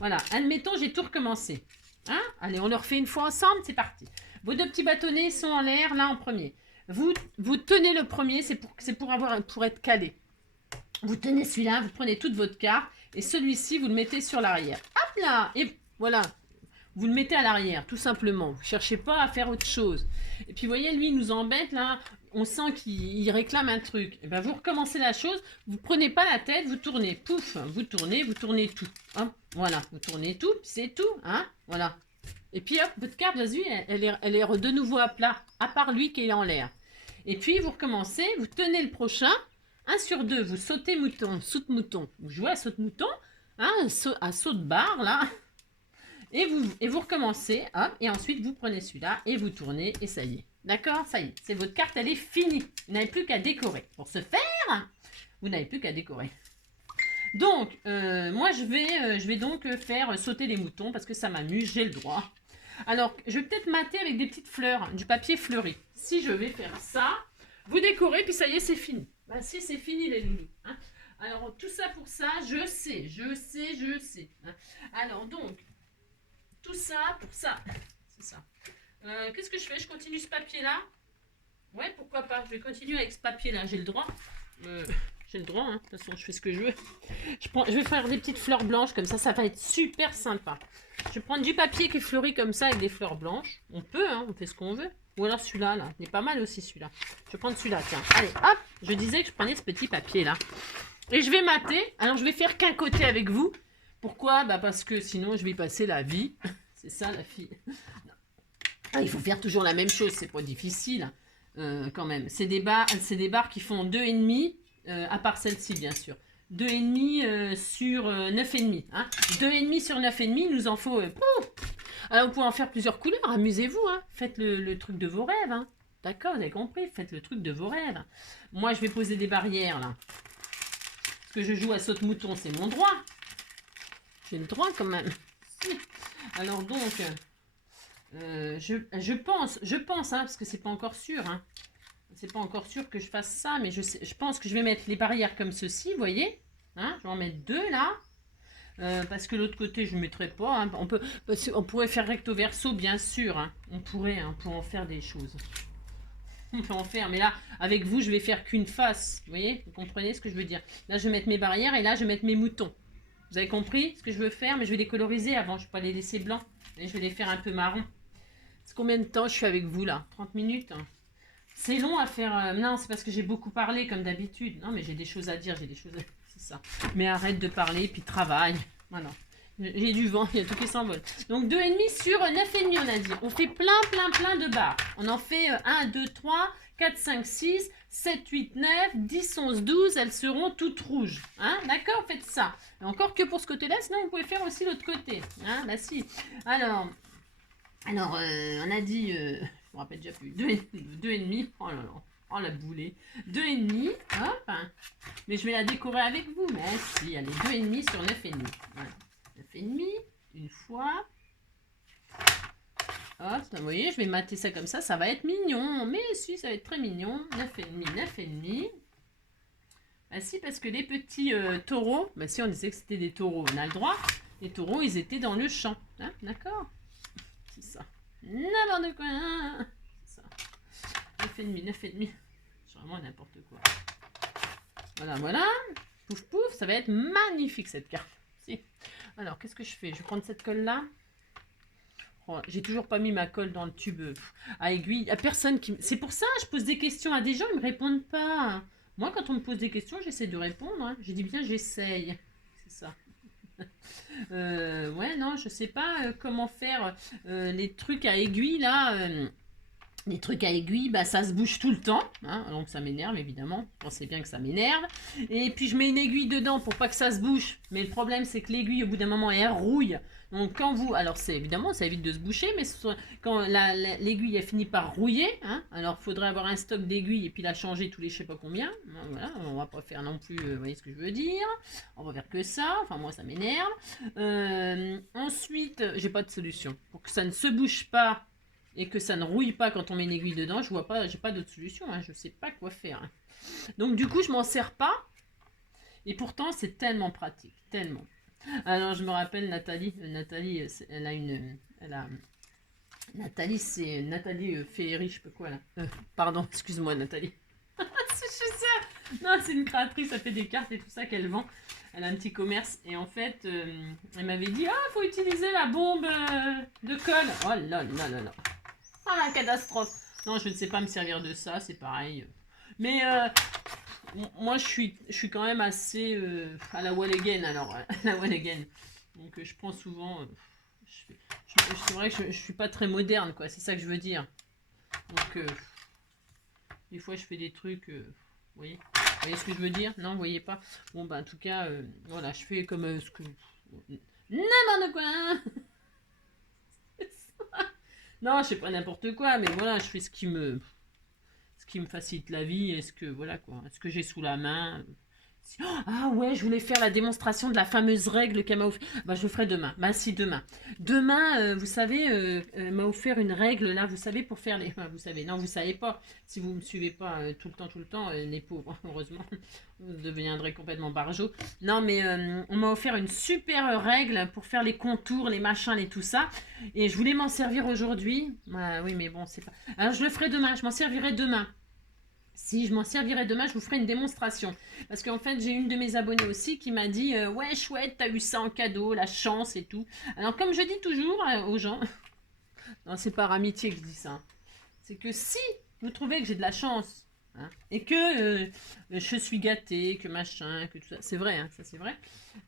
Voilà, admettons, j'ai tout recommencé. Hein? Allez, on le refait une fois ensemble, c'est parti. Vos deux petits bâtonnets sont en l'air, là, en premier. Vous tenez le premier, c'est pour être calé. Vous tenez celui-là, vous prenez toute votre carte et celui-ci, vous le mettez sur l'arrière. Hop là! Et voilà, vous le mettez à l'arrière, tout simplement. Vous ne cherchez pas à faire autre chose. Et puis, vous voyez, lui, il nous embête là. on sent qu'il réclame un truc. Et ben vous recommencez la chose, vous prenez pas la tête, vous tournez, pouf, vous tournez tout. Hein, voilà, vous tournez tout, c'est tout, hein, voilà. Et puis hop, votre carte, vas-y, elle est de nouveau à plat, à part lui qui est en l'air. Et puis vous recommencez, vous tenez le prochain, 1 sur 2, vous sautez mouton, saute mouton. Vous jouez à saute mouton, hein, à saut de barre là. Et vous recommencez, hop, et ensuite vous prenez celui-là et vous tournez et ça y est. D'accord, ça y est, c'est votre carte, elle est finie. Vous n'avez plus qu'à décorer. Pour ce faire, vous n'avez plus qu'à décorer. Donc, moi je vais donc faire sauter les moutons parce que ça m'amuse, j'ai le droit. Alors, je vais peut-être mater avec des petites fleurs, du papier fleuri. Si je vais faire ça, vous décorez, puis ça y est, c'est fini. Ben, si, c'est fini les loulous. Hein. Alors, tout ça pour ça, je sais. Hein. Alors, donc, tout ça pour ça. C'est ça. Qu'est-ce que je fais? Je continue ce papier-là? Ouais, pourquoi pas. Je vais continuer avec ce papier-là. J'ai le droit. J'ai le droit, hein. De toute façon, je fais ce que je veux. Je vais faire des petites fleurs blanches comme ça va être super sympa. Je vais prendre du papier qui est fleuri comme ça avec des fleurs blanches. On peut, hein, on fait ce qu'on veut. Ou alors celui-là, là. Il est pas mal aussi, celui-là. Je vais prendre celui-là, tiens. Allez, hop. Je disais que je prenais ce petit papier-là. Et je vais mater. Alors, je vais faire qu'un côté avec vous. Pourquoi? Bah, parce que sinon, je vais passer la vie. C'est ça, la fille. Ah, il faut faire toujours la même chose. C'est pas difficile, quand même. C'est des barres qui font 2,5. À part celle-ci, bien sûr. 2,5 sur 9,5. Hein. 2,5 sur 9,5, il nous en faut... Alors, vous pouvez en faire plusieurs couleurs. Amusez-vous. Hein. Faites le truc de vos rêves. Hein. D'accord, vous avez compris. Faites le truc de vos rêves. Moi, je vais poser des barrières, là. Parce que je joue à saute-mouton, c'est mon droit. J'ai le droit, quand même. Alors, donc... je pense, hein, parce que c'est pas encore sûr, hein. C'est pas encore sûr que je fasse ça, mais je pense que je vais mettre les barrières comme ceci, vous voyez, hein, je vais en mettre 2 là, parce que l'autre côté je ne mettrai pas, hein. On pourrait faire recto verso, bien sûr, hein. On pourrait en faire des choses, on peut en faire, mais là, avec vous, je vais faire qu'une face, vous voyez, vous comprenez ce que je veux dire. Là, je vais mettre mes barrières et là, je vais mettre mes moutons. Vous avez compris ce que je veux faire, mais je vais les coloriser avant, je ne vais pas les laisser blancs, et je vais les faire un peu marron. C'est combien de temps je suis avec vous là? 30 minutes, hein. C'est long à faire... non, c'est parce que j'ai beaucoup parlé comme d'habitude. Non, mais j'ai des choses à dire, c'est ça. Mais arrête de parler, puis travaille. Voilà. J'ai du vent, il y a tout qui s'envole. Donc 2,5 sur 9,5, on a dit. On fait plein de barres. On en fait 1, 2, 3, 4, 5, 6, 7, 8, 9, 10, 11, 12. Elles seront toutes rouges. Hein, d'accord, faites ça. Et encore que pour ce côté-là, sinon vous pouvez faire aussi l'autre côté. Hein, bah si. Alors on a dit... je me rappelle déjà plus. 2,5. Oh là là. Oh la boulée. 2,5. Hop. Mais je vais la décorer avec vous. Mais si, allez, 2,5 sur 9,5. Voilà. 9,5. Une fois. Hop, vous voyez, je vais mater ça comme ça. Ça va être mignon. Mais si, ça va être très mignon. 9,5, 9,5. Bah si, parce que les petits taureaux, bah si, on disait que c'était des taureaux. On a le droit. Les taureaux, ils étaient dans le champ. Hein, d'accord? C'est ça. N'importe quoi. C'est ça. 9,5, 9,5. C'est vraiment n'importe quoi. Voilà, voilà. Pouf, pouf. Ça va être magnifique, cette carte. Si. Alors, qu'est-ce que je fais? Je vais prendre cette colle-là. Oh, j'ai toujours pas mis ma colle dans le tube à aiguille. Il n'y a personne qui... C'est pour ça je pose des questions à des gens, ils me répondent pas. Moi, quand on me pose des questions, j'essaie de répondre. Hein. Je dis bien, j'essaye. C'est ça. Ouais, non, je sais pas comment faire les trucs à aiguille, là. Les trucs à aiguille, bah, ça se bouge tout le temps. Hein, donc, ça m'énerve, évidemment. Vous pensez bien que ça m'énerve. Et puis, je mets une aiguille dedans pour pas que ça se bouge. Mais le problème, c'est que l'aiguille, au bout d'un moment, elle rouille. Donc, quand vous... Alors, c'est évidemment, ça évite de se boucher. Mais quand l'aiguille, elle finit par rouiller, hein, alors, il faudrait avoir un stock d'aiguilles et puis la changer tous les je sais pas combien. Voilà, on va pas faire non plus... vous voyez ce que je veux dire? On va faire que ça. Enfin, moi, ça m'énerve. Ensuite, j'ai pas de solution. Pour que ça ne se bouge pas et que ça ne rouille pas quand on met une aiguille dedans, je vois pas, j'ai pas d'autre solution, hein, je sais pas quoi faire. Hein. Donc du coup, je m'en sers pas, et pourtant c'est tellement pratique, tellement. Alors je me rappelle Nathalie, Nathalie c'est Nathalie Féery, je sais pas quoi là. Pardon, excuse-moi Nathalie. C'est ça. Non, c'est une créatrice, elle fait des cartes et tout ça qu'elle vend. Elle a un petit commerce et en fait, elle m'avait dit faut utiliser la bombe de colle. Oh là là là là. Ah la catastrophe. Non, je ne sais pas me servir de ça, c'est pareil. Mais moi, je suis quand même assez à la wall again, alors, à la wall again. Donc, je prends souvent... c'est vrai que je suis pas très moderne, quoi. C'est ça que je veux dire. Donc, des fois, je fais des trucs... vous voyez ce que je veux dire? Non, vous voyez pas? Bon, bah, en tout cas, voilà, je fais comme ce que... N'importe quoi. Non, je fais pas n'importe quoi, mais voilà, je fais ce qui me facilite la vie, est-ce que voilà quoi, est-ce que j'ai sous la main. Ah ouais, je voulais faire la démonstration de la fameuse règle qu'elle m'a offert. Bah je le ferai demain. Bah si demain. Demain, vous savez, elle m'a offert une règle là, vous savez pour faire les. Enfin, vous savez, non vous savez pas. Si vous me suivez pas tout le temps, les pauvres, heureusement, vous deviendrez complètement barjot. Non mais on m'a offert une super règle pour faire les contours, les machins, les tout ça. Et je voulais m'en servir aujourd'hui. Oui mais bon c'est pas. Alors je le ferai demain. Je m'en servirai demain. Si je m'en servirai demain, je vous ferai une démonstration. Parce qu'en fait, j'ai une de mes abonnées aussi qui m'a dit ouais, chouette, t'as eu ça en cadeau, la chance et tout. Alors, comme je dis toujours aux gens, non, c'est par amitié que je dis ça, c'est que si vous trouvez que j'ai de la chance, hein, et que je suis gâtée, que machin, que tout ça, c'est vrai, hein, ça c'est vrai.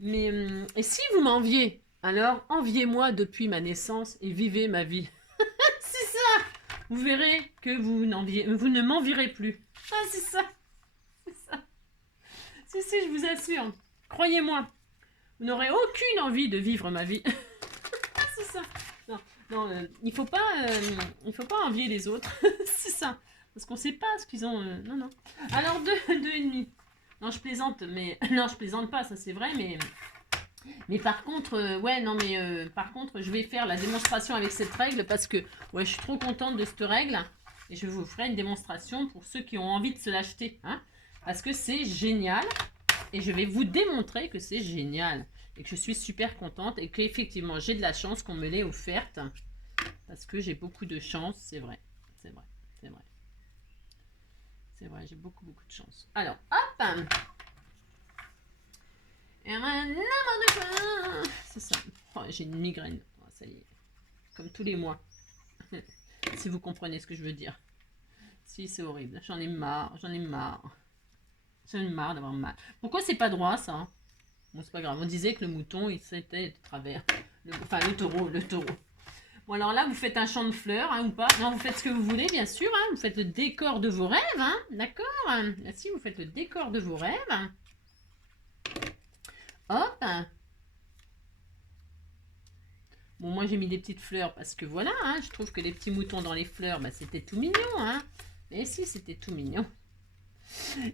Mais, et si vous m'enviez, alors enviez-moi depuis ma naissance et vivez ma vie. C'est ça. Vous verrez que vous ne m'envierez plus. Ah, c'est ça. C'est ça. Si, si, je vous assure. Croyez-moi. Vous n'aurez aucune envie de vivre ma vie. Ah, c'est ça. Non, non, il faut pas envier les autres. C'est ça. Parce qu'on sait pas ce qu'ils ont. Non, non. Alors, deux et demi. Non, je plaisante, mais. Non, je plaisante pas, ça c'est vrai, mais par contre, ouais, non, mais par contre, je vais faire la démonstration avec cette règle parce que, ouais, je suis trop contente de cette règle. Et je vous ferai une démonstration pour ceux qui ont envie de se l'acheter. Hein, parce que c'est génial. Et je vais vous démontrer que c'est génial. Et que je suis super contente. Et qu'effectivement, j'ai de la chance qu'on me l'ait offerte. Parce que j'ai beaucoup de chance. C'est vrai. C'est vrai. C'est vrai. C'est vrai, j'ai beaucoup, beaucoup de chance. Alors, hop. C'est ça. Oh, j'ai une migraine. Oh, ça y est. Comme tous les mois. Si vous comprenez ce que je veux dire. Si, c'est horrible. J'en ai marre. J'en ai marre. J'en ai marre d'avoir mal. Pourquoi c'est pas droit, ça? Bon, c'est pas grave. On disait que le mouton, il s'était de travers. Enfin, le taureau. Le taureau. Bon, alors là, vous faites un champ de fleurs, hein, ou pas? Non, vous faites ce que vous voulez, bien sûr. Hein. Vous faites le décor de vos rêves, hein. D'accord? Là, si, vous faites le décor de vos rêves. Hop. Bon, moi, j'ai mis des petites fleurs parce que voilà, hein, je trouve que les petits moutons dans les fleurs, bah, c'était tout mignon, hein. Mais si, c'était tout mignon.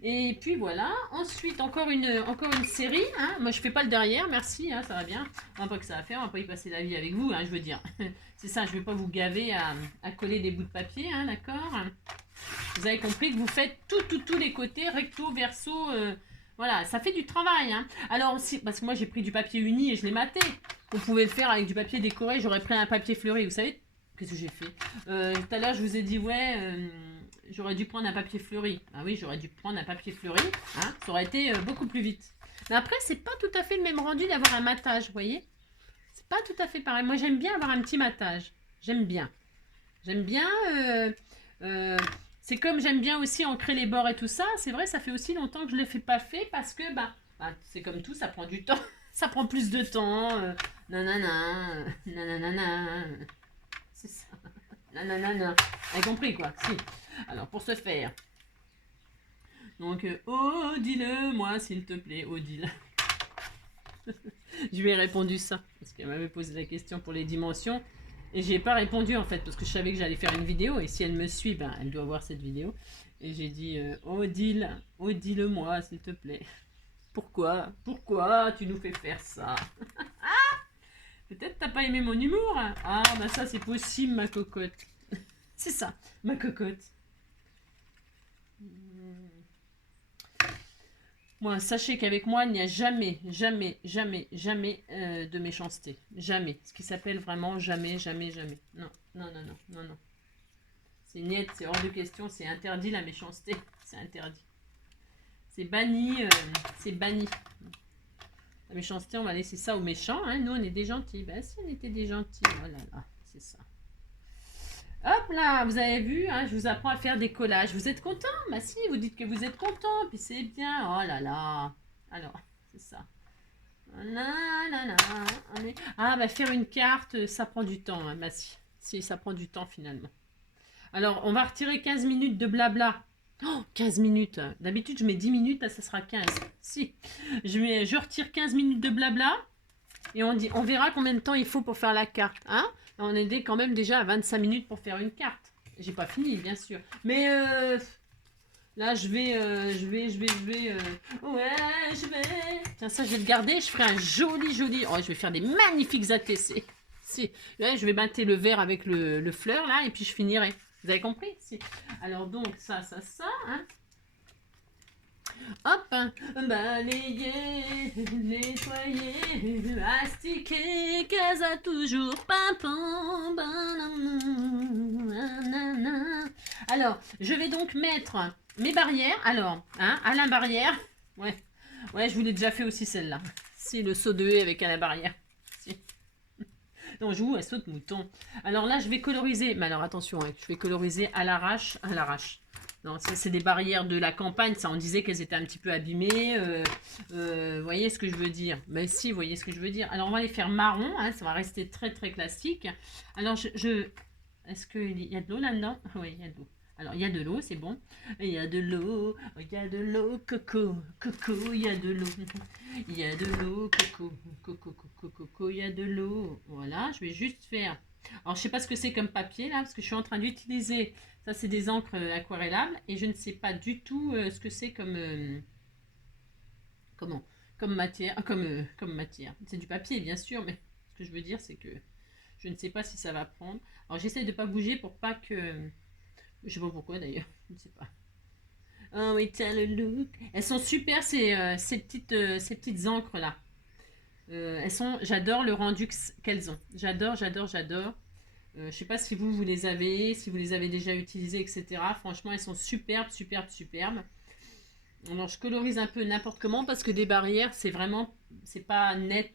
Et puis voilà, ensuite encore une série, hein. Moi je fais pas le derrière, merci, hein, ça va bien. On va pas que ça va faire, on va pas y passer la vie avec vous, hein, je veux dire. C'est ça, je vais pas vous gaver à coller des bouts de papier, hein, d'accord. Vous avez compris que vous faites tous les côtés, recto, verso, voilà, ça fait du travail. Hein. Alors aussi, parce que moi j'ai pris du papier uni et je l'ai maté. Vous pouvez le faire avec du papier décoré, j'aurais pris un papier fleuri, vous savez. Qu'est-ce que j'ai fait tout à l'heure, je vous ai dit, ouais, j'aurais dû prendre un papier fleuri. Ah oui, j'aurais dû prendre un papier fleuri. Hein, ça aurait été beaucoup plus vite. Mais après, c'est pas tout à fait le même rendu d'avoir un matage, vous voyez. C'est pas tout à fait pareil. Moi, j'aime bien avoir un petit matage. J'aime bien. J'aime bien. C'est comme j'aime bien aussi ancrer les bords et tout ça. C'est vrai, ça fait aussi longtemps que je ne l'ai pas fait parce que, bah c'est comme tout, ça prend du temps. Ça prend plus de temps. Nanana. Nanana. C'est ça. Nanana. Vous avez compris quoi? Si. Alors pour ce faire. Donc, oh, dis-le-moi s'il te plaît, Odile. Je lui ai répondu ça. Parce qu'elle m'avait posé la question pour les dimensions. Et j'ai pas répondu en fait. Parce que je savais que j'allais faire une vidéo. Et si elle me suit, ben, elle doit voir cette vidéo. Et j'ai dit, Odile, oh, dis-le-moi s'il te plaît. Pourquoi tu nous fais faire ça? Peut-être t'as pas aimé mon humour. Ah, bah ça c'est possible, ma cocotte. C'est ça, ma cocotte. Moi, sachez qu'avec moi, il n'y a jamais de méchanceté. Jamais. Ce qui s'appelle vraiment jamais. Non, non, non, non, non, non. C'est net, c'est hors de question, c'est interdit la méchanceté. C'est interdit. C'est banni, c'est banni. La méchanceté, on va laisser ça aux méchants. Hein. Nous, on est des gentils. Ben si, on était des gentils. Voilà, là, c'est ça. Hop, hop là, vous avez vu, hein, je vous apprends à faire des collages. Vous êtes content? Bah si, vous dites que vous êtes content, puis c'est bien. Oh là là. Alors, c'est ça. Ah, bah faire une carte, ça prend du temps. Hein. Bah si, ça prend du temps finalement. Alors, on va retirer 15 minutes de blabla. Oh, 15 minutes. D'habitude, je mets 10 minutes, là, ça sera 15. Si. Je retire 15 minutes de blabla et on verra combien de temps il faut pour faire la carte. Hein? On est quand même déjà à 25 minutes pour faire une carte. J'ai pas fini, bien sûr. Mais là, ouais, je vais. Tiens, ça, je vais le garder. Je ferai un joli. Oh, je vais faire des magnifiques ATC. Si. Ouais, je vais battre le verre avec le fleur, là, et puis je finirai. Vous avez compris? Si. Alors, donc, ça. Hein. Hop, hein. Balayer, nettoyer, astiquer, casa toujours, pimpon, alors, je vais donc mettre mes barrières. Alors, hein, Alain Barrière. Ouais, je vous l'ai déjà fait aussi celle-là. Si, le saut de haie avec Alain Barrière. Si. Non, je joue à saut de mouton. Alors là, je vais coloriser. Mais alors, attention, hein, je vais coloriser à l'arrache. Non, ça, c'est des barrières de la campagne. Ça, on disait qu'elles étaient un petit peu abîmées. Vous voyez ce que je veux dire? Mais si, vous voyez ce que je veux dire. Alors, on va les faire marron. Hein, ça va rester très, très classique. Alors, est-ce qu'il y a de l'eau là-dedans? Oui, il y a de l'eau. Alors, il y a de l'eau, c'est bon. Il y a de l'eau, coco, il y a de l'eau. Il y a de l'eau, coco, il y a de l'eau. Voilà, je vais juste faire... Alors, je sais pas ce que c'est comme papier, là, parce que je suis en train d'utiliser... Ça, c'est des encres aquarellables, et je ne sais pas du tout ce que c'est comme... comme matière. Comme matière. C'est du papier, bien sûr, mais ce que je veux dire, c'est que je ne sais pas si ça va prendre. Alors, j'essaie de ne pas bouger pour pas que... Je sais pas pourquoi d'ailleurs, je ne sais pas. Oh oui, t'as le look. Elles sont super ces petites encres là. J'adore le rendu qu'elles ont. J'adore. Je sais pas si vous les avez, si vous les avez déjà utilisées, etc. Franchement, elles sont superbes. Alors, je colorise un peu n'importe comment parce que des barrières, c'est pas net,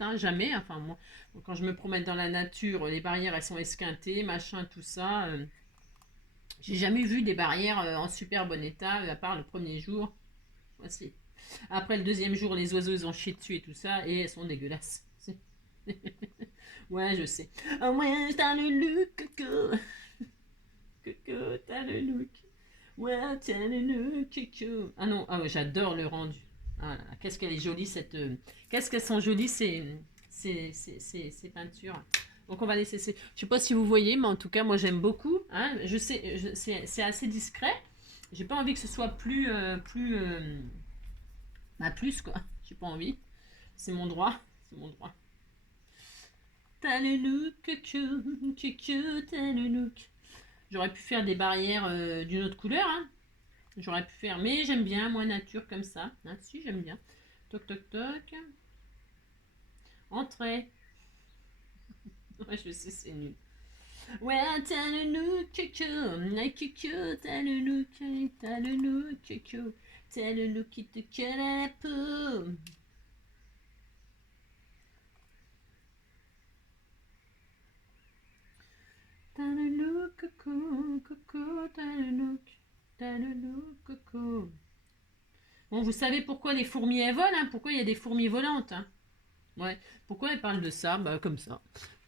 hein, jamais. Enfin, moi, quand je me promène dans la nature, les barrières, elles sont esquintées, machin, tout ça. J'ai jamais vu des barrières en super bon état, à part le premier jour. Voici. Après le deuxième jour, les oiseaux ils ont chié dessus et tout ça, et elles sont dégueulasses. Ouais, je sais. Ah ouais, t'as le look, coco. Coco, t'as le look. Ouais, t'as le look, coco. Ah non, ouais, j'adore le rendu. Ah là là, qu'est-ce qu'elle est jolie cette... Qu'est-ce qu'elles sont jolies ces peintures. Donc on va laisser... Je sais pas si vous voyez, mais en tout cas, moi j'aime beaucoup. Hein. Je sais, c'est assez discret. J'ai pas envie que ce soit plus quoi. J'ai pas envie. C'est mon droit. T'as le look, t'as le look. J'aurais pu faire des barrières d'une autre couleur. Hein. J'aurais pu faire, mais j'aime bien, moi, nature comme ça. Hein, si, j'aime bien. Toc. Entrée. Ouais, je sais, c'est nul. Ouais, t'as le look, coco, t'as le look, coco, t'as le look qui te colle à la peau. T'as le look, coco, t'as le look, coco. Bon, vous savez pourquoi les fourmis elles volent, hein? Pourquoi il y a des fourmis volantes, hein? Ouais. Pourquoi elles parlent de ça? Bah, comme ça.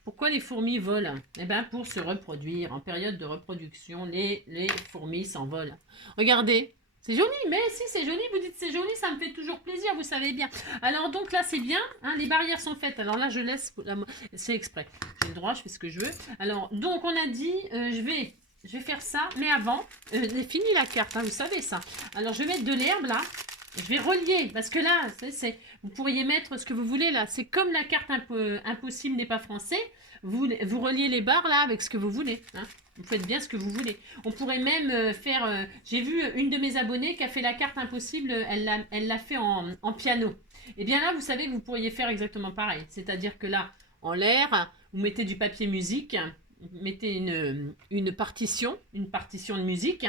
Pourquoi les fourmis volent? Eh bien, pour se reproduire. En période de reproduction, les fourmis s'envolent. Regardez, c'est joli, mais si c'est joli, vous dites c'est joli, ça me fait toujours plaisir, vous savez bien. Alors donc là, c'est bien, hein, les barrières sont faites. Alors là, je laisse, c'est exprès. J'ai le droit, je fais ce que je veux. Alors, donc on a dit, je vais faire ça, mais avant, j'ai fini la carte, hein, vous savez ça. Alors, je vais mettre de l'herbe là. Je vais relier, parce que là, vous pourriez mettre ce que vous voulez là. C'est comme la carte impossible n'est pas français. Vous reliez les barres là avec ce que vous voulez. Hein. Vous faites bien ce que vous voulez. On pourrait même faire... J'ai vu une de mes abonnées qui a fait la carte impossible, elle l'a fait en piano. Et bien là, vous savez que vous pourriez faire exactement pareil. C'est-à-dire que là, en l'air, vous mettez du papier musique, vous mettez une partition de musique.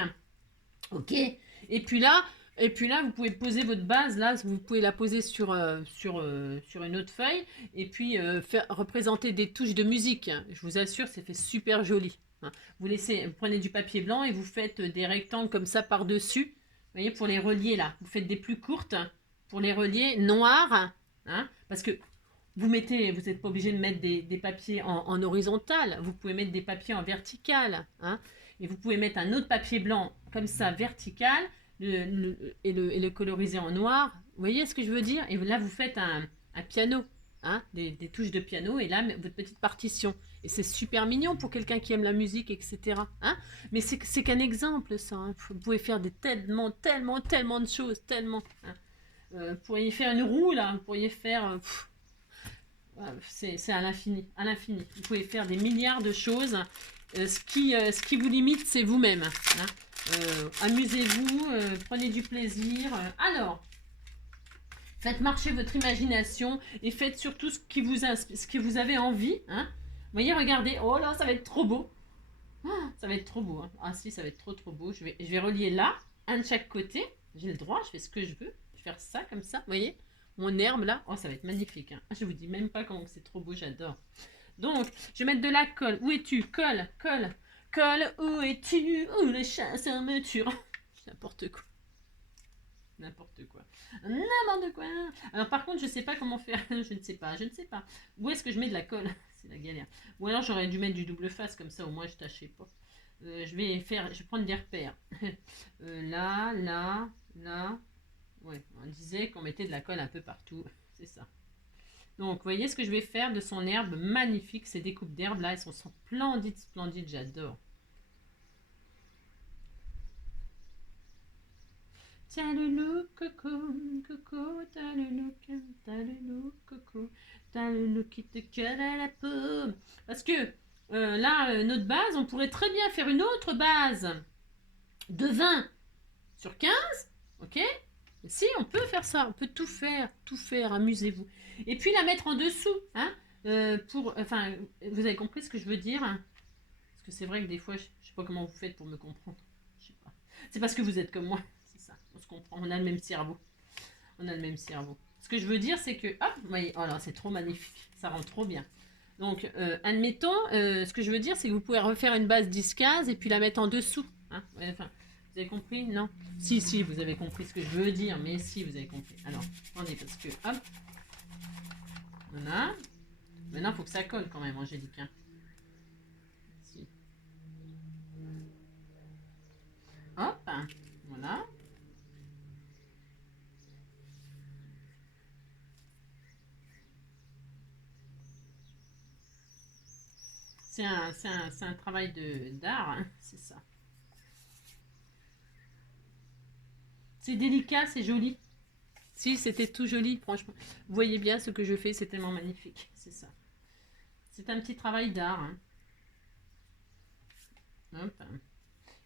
Ok. Et puis là, vous pouvez poser votre base, là, vous pouvez la poser sur une autre feuille, et puis représenter des touches de musique. Je vous assure, c'est fait super joli. Hein. Vous prenez du papier blanc et vous faites des rectangles comme ça par-dessus. Vous voyez, pour les relier là. Vous faites des plus courtes pour les relier noirs. Hein, parce que vous n'êtes pas obligé de mettre des papiers en horizontal. Vous pouvez mettre des papiers en vertical. Hein, et vous pouvez mettre un autre papier blanc comme ça vertical et le coloriser en noir. Vous voyez ce que je veux dire? Et là, vous faites un piano. Hein, des touches de piano et là, votre petite partition. Et c'est super mignon pour quelqu'un qui aime la musique, etc. Hein, mais c'est qu'un exemple, ça. Hein. Vous pouvez faire tellement de choses, tellement. Hein. Vous pourriez faire une roue, là. Vous pourriez faire... c'est à l'infini, à l'infini. Vous pouvez faire des milliards de choses. Ce qui vous limite, c'est vous-même. Hein. Amusez-vous, prenez du plaisir. Alors, faites marcher votre imagination et faites surtout ce que vous avez envie. Hein. Vous voyez, regardez. Oh là, ça va être trop beau. Oh, ça va être trop beau. Hein. Ah si, ça va être trop beau. Je vais relier là, un de chaque côté. J'ai le droit, je fais ce que je veux. Je vais faire ça comme ça, vous voyez. Mon herbe là, oh ça va être magnifique. Hein. Je vous dis même pas comment c'est trop beau, j'adore. Donc, je vais mettre de la colle. Où es-tu? Colle, colle, colle, où es-tu? Où le chasseur me tue? N'importe quoi. N'importe quoi. N'importe quoi. Alors par contre, je sais pas comment faire. Je ne sais pas, je ne sais pas. Où est-ce que je mets de la colle? C'est la galère. Ou alors j'aurais dû mettre du double face, comme ça au moins je tâchais pas. Je vais prendre des repères. Là, là, là. Ouais, on disait qu'on mettait de la colle un peu partout. C'est ça. Donc, vous voyez ce que je vais faire de son herbe magnifique. Ces découpes d'herbes là, elles sont splendides, splendides. J'adore. T'as le look, coco, coco, t'as le look, coco, t'as le look qui te colle à la peau. Parce que là, notre base, on pourrait très bien faire une autre base de 20 sur 15, ok? Si, on peut faire ça, on peut tout faire, amusez-vous. Et puis la mettre en dessous, hein, enfin, vous avez compris ce que je veux dire? Hein. Parce que c'est vrai que des fois, je sais pas comment vous faites pour me comprendre. Je sais pas. C'est parce que vous êtes comme moi, c'est ça. On se comprend, on a le même cerveau. On a le même cerveau. Ce que je veux dire, c'est que, hop, vous voyez, oh là, c'est trop magnifique, ça rend trop bien. Donc, admettons, ce que je veux dire, c'est que vous pouvez refaire une base 10-15 et puis la mettre en dessous. Hein. Ouais, enfin, vous avez compris? Non? Si, vous avez compris ce que je veux dire, mais si, vous avez compris. Alors, attendez, parce que, hop, voilà. Maintenant, il faut que ça colle quand même, Angélique. Hein. Si. Hop, voilà. C'est un travail d'art, hein, c'est ça. C'est délicat, c'est joli. Si, c'était tout joli, franchement. Vous voyez bien ce que je fais, c'est tellement magnifique. C'est ça. C'est un petit travail d'art. Hein. Hop.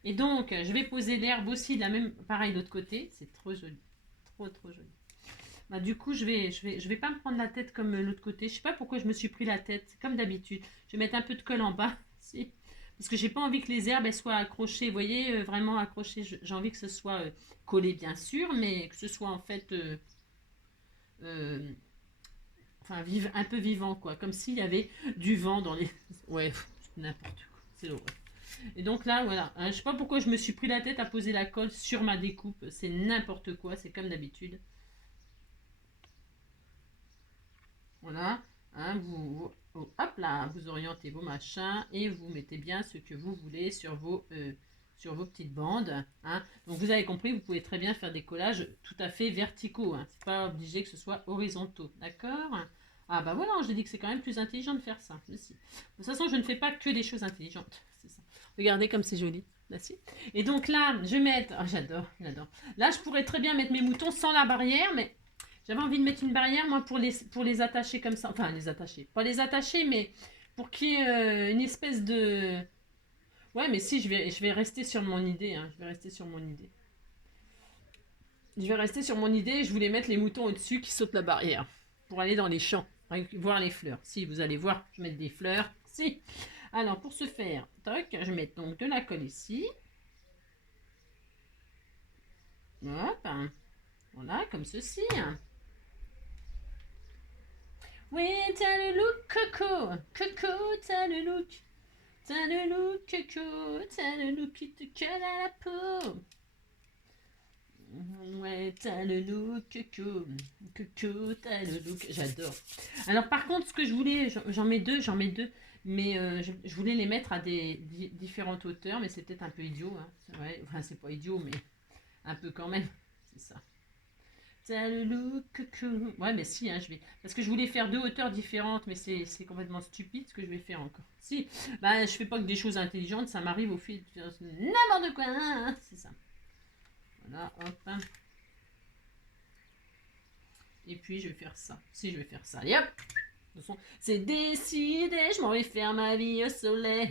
Et donc, je vais poser l'herbe aussi de la même, pareil de l'autre côté. C'est trop joli. Trop joli. Bah, du coup, je vais pas me prendre la tête comme l'autre côté. Je sais pas pourquoi je me suis pris la tête, comme d'habitude. Je vais mettre un peu de colle en bas. Si. Parce que j'ai pas envie que les herbes elles soient accrochées. Vous voyez, vraiment accrochées. J'ai envie que ce soit collé, bien sûr, mais que ce soit en fait... enfin, un peu vivant, quoi. Comme s'il y avait du vent dans les... Ouais, n'importe quoi. C'est l'horreur. Et donc là, voilà. Hein, je sais pas pourquoi je me suis pris la tête à poser la colle sur ma découpe. C'est n'importe quoi. C'est comme d'habitude. Voilà. Hein, hop là, vous orientez vos machins et vous mettez bien ce que vous voulez sur vos petites bandes. Hein. Donc vous avez compris, vous pouvez très bien faire des collages tout à fait verticaux. Hein. C'est pas obligé que ce soit horizontaux. D'accord? Ah bah voilà, je dis que c'est quand même plus intelligent de faire ça. Si. De toute façon, je ne fais pas que des choses intelligentes. C'est ça. Regardez comme c'est joli. Là, si. Et donc là, je vais mettre... Oh, j'adore. Là, je pourrais très bien mettre mes moutons sans la barrière, mais j'avais envie de mettre une barrière, moi, pour les attacher comme ça. Enfin, les attacher. Pas les attacher, mais pour qu'il y ait une espèce de... Ouais, mais si, je vais rester sur mon idée. Hein. Je vais rester sur mon idée. Je vais rester sur mon idée et je voulais mettre les moutons au-dessus qui sautent la barrière. Pour aller dans les champs, voir les fleurs. Si, vous allez voir, je vais mettre des fleurs. Si. Alors, pour ce faire, toc, je vais mettre donc de la colle ici. Hop. Voilà, comme ceci. Oui, t'as le look, Coco. Coco, t'as le look. T'as le look coco, t'as le look qui te colle à la peau. Ouais, t'as le look coco, coco, t'as le look. J'adore. Alors par contre, ce que je voulais, j'en mets deux, mais je voulais les mettre à des différentes hauteurs, mais c'est peut-être un peu idiot, hein, c'est vrai. Enfin, c'est pas idiot, mais un peu quand même, c'est ça. T'as le look coco. Ouais, mais si, hein, je vais. Parce que je voulais faire deux hauteurs différentes, mais c'est complètement stupide ce que je vais faire encore. Si, bah, je fais pas que des choses intelligentes, ça m'arrive au fil de n'importe quoi, hein, c'est ça. Voilà, hop. Et puis je vais faire ça. Si, je vais faire ça. Et hop. C'est décidé, je m'en vais faire ma vie au soleil.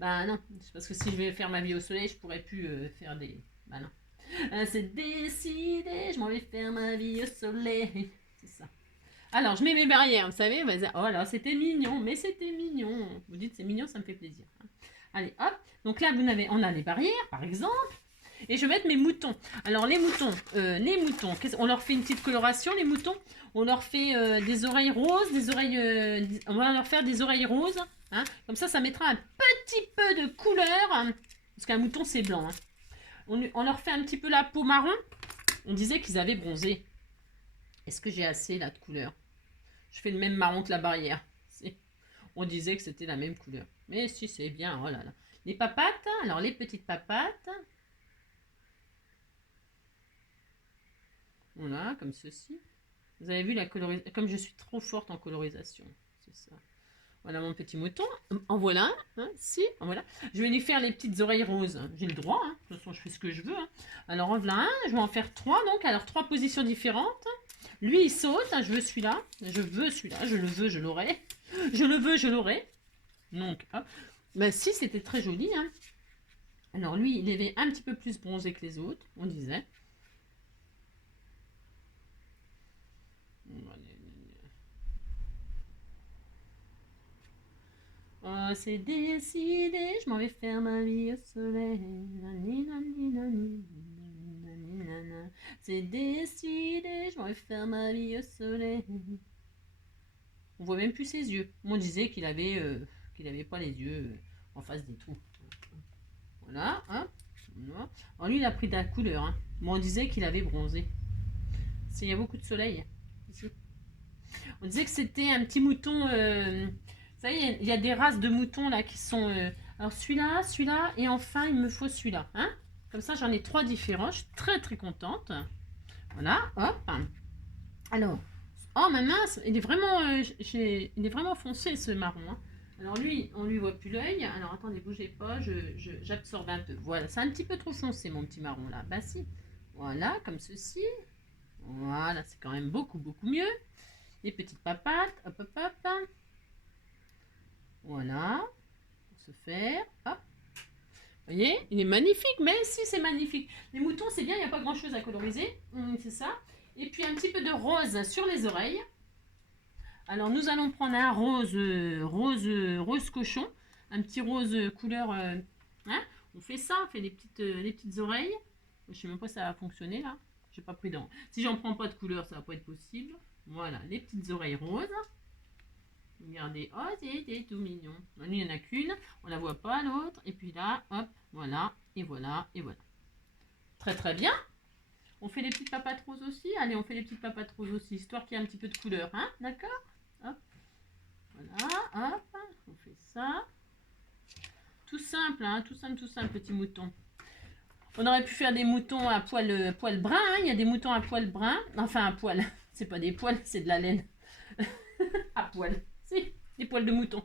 Bah non, parce que si je vais faire ma vie au soleil, je pourrais plus faire des. Bah non. C'est décidé, je m'en vais faire ma vie au soleil. C'est ça. Alors, je mets mes barrières, vous savez. Oh là, c'était mignon, mais c'était mignon. Vous dites c'est mignon, ça me fait plaisir. Allez, hop. Donc là, on a les barrières, par exemple. Et je vais mettre mes moutons. Alors, les moutons, on leur fait une petite coloration, les moutons. On leur fait des oreilles roses, on va leur faire des oreilles roses. Hein. Comme ça mettra un petit peu de couleur. Hein, parce qu'un mouton, c'est blanc. Hein. On leur fait un petit peu la peau marron. On disait qu'ils avaient bronzé. Est-ce que j'ai assez là de couleur? Je fais le même marron que la barrière. On disait que c'était la même couleur. Mais si, c'est bien. Oh là là. Les papates. Alors, les petites papates. Voilà, comme ceci. Vous avez vu la colorisation. Comme je suis trop forte en colorisation. C'est ça. Voilà mon petit mouton. En voilà. Hein, si, en voilà. Je vais lui faire les petites oreilles roses. J'ai le droit. Hein. De toute façon, je fais ce que je veux. Hein. Alors, en voilà un. Je vais en faire 3. Donc, alors 3 positions différentes. Lui, il saute. Hein, je veux celui-là. Je veux celui-là. Je le veux, je l'aurai. Je le veux, je l'aurai. Donc, hop. Ben, si, c'était très joli. Hein. Alors, lui, il avait un petit peu plus bronzé que les autres. On disait. Oh, c'est décidé, je m'en vais faire ma vie au soleil. C'est décidé, je m'en vais faire ma vie au soleil. On voit même plus ses yeux. On disait qu'il avait pas les yeux en face des trous. Voilà, hein. Voilà. Alors lui, il a pris de la couleur. Hein. Bon, on disait qu'il avait bronzé. Il y a beaucoup de soleil. Ici. On disait que c'était un petit mouton. Vous savez, il y a des races de moutons là qui sont. Alors celui-là, et enfin il me faut celui-là. Hein. Comme ça, j'en ai 3 différents. Je suis très très contente. Voilà, hop. Alors, oh ma mince, il est vraiment foncé ce marron. Hein. Alors lui, on lui voit plus l'œil. Alors attendez, bougez pas, j'absorbe un peu. Voilà, c'est un petit peu trop foncé mon petit marron là. Bah si. Voilà, comme ceci. Voilà, c'est quand même beaucoup beaucoup mieux. Les petites papates, hop hop hop. Voilà, pour se faire, hop. Vous voyez, il est magnifique, mais si c'est magnifique. Les moutons, c'est bien, il n'y a pas grand chose à coloriser, c'est ça. Et puis un petit peu de rose sur les oreilles. Alors nous allons prendre un rose cochon, un petit rose couleur, hein. On fait ça, on fait les petites oreilles. Je ne sais même pas si ça va fonctionner là. J'ai pas pris dans. Si j'en prends pas de couleur, ça va pas être possible. Voilà, les petites oreilles roses. Regardez, oh c'est tout mignon. Lui, il n'y en a qu'une, on la voit pas l'autre. Et puis là, hop, voilà, et voilà, et voilà. Très très bien. On fait les petites papates roses aussi. Allez, on fait les petites papates roses aussi, histoire qu'il y ait un petit peu de couleur, hein, d'accord. Hop, voilà, hop, on fait ça. Tout simple, hein, tout simple, petit mouton. On aurait pu faire des moutons à poil brun, hein. Il y a des moutons à poil brun. Enfin, à poil, c'est pas des poils, c'est de la laine. À poil. Si, des poils de mouton.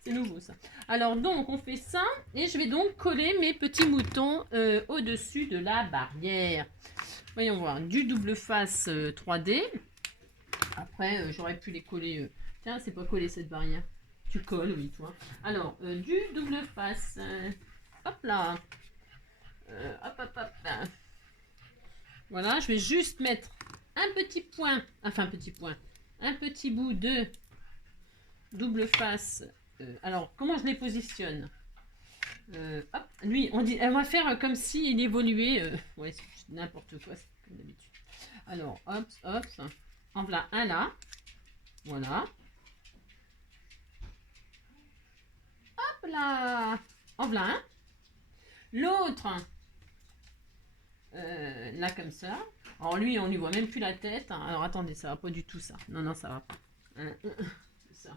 C'est nouveau ça. Alors donc on fait ça et je vais donc coller mes petits moutons au-dessus de la barrière. Voyons voir, du double face 3D. Après j'aurais pu les coller. Tiens, c'est pas collé cette barrière. Tu colles, oui, toi. Alors, du double face. Hop là. Hop, hop, hop. Voilà, je vais juste mettre un petit point. Enfin, un petit point. Un petit bout de double face. Alors, comment je les positionne? Hop, lui, on va faire comme s'il évoluait. Ouais, c'est n'importe quoi, comme d'habitude. Alors, hop, hop. En voilà un là. Voilà. Hop là. En voilà un. L'autre, là comme ça. Alors lui, on lui voit même plus la tête. Hein. Alors attendez, ça va pas du tout ça. Non, non, ça va pas. C'est ça.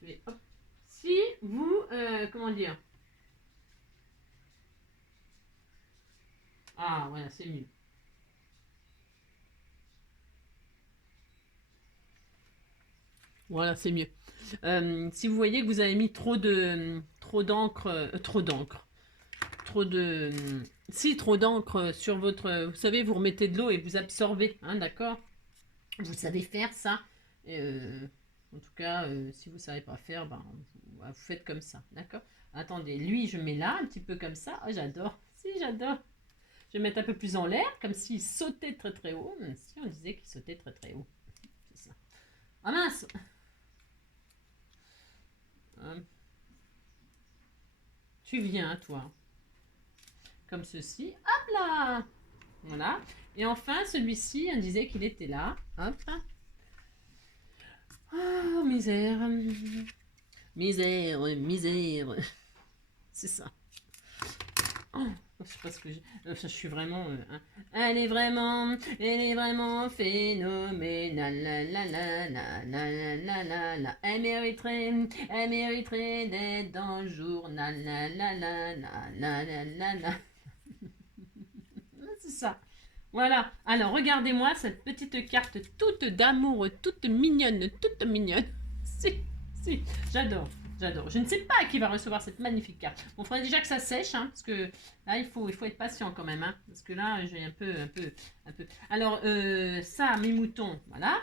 Mais, hop. Si vous, comment dire. Ah, voilà, c'est mieux. Voilà, c'est mieux. Si vous voyez que vous avez mis trop d'encre, trop de, si trop d'encre sur votre, vous savez, vous remettez de l'eau et vous absorbez, hein, d'accord? Vous savez faire ça. En tout cas, si vous savez pas faire, ben, vous faites comme ça, d'accord? Attendez, lui, je mets là, un petit peu comme ça. Oh, j'adore. Si, j'adore. Je vais mettre un peu plus en l'air, comme s'il sautait très très haut. Si on disait qu'il sautait très très haut. C'est ça. Ah mince! Tu viens, toi. Comme ceci. Hop là! Voilà. Et enfin, celui-ci, on disait qu'il était là. Hop. Oh, misère. Misère, misère. C'est ça. Oh, je sais pas ce que j'ai. Je suis vraiment. Hein. Elle est vraiment phénoménale. La, la, la, la, la, la, la, la. Elle mériterait d'être dans le journal. La, la, la, la, la, la, la, la. C'est ça. Voilà. Alors, regardez-moi cette petite carte toute d'amour, toute mignonne, toute mignonne. Si, si, j'adore. J'adore. Je ne sais pas qui va recevoir cette magnifique carte. Bon, il faudrait déjà que ça sèche, hein, parce que là, il faut être patient quand même, hein, parce que là, j'ai un peu. Alors, ça, mes moutons, voilà.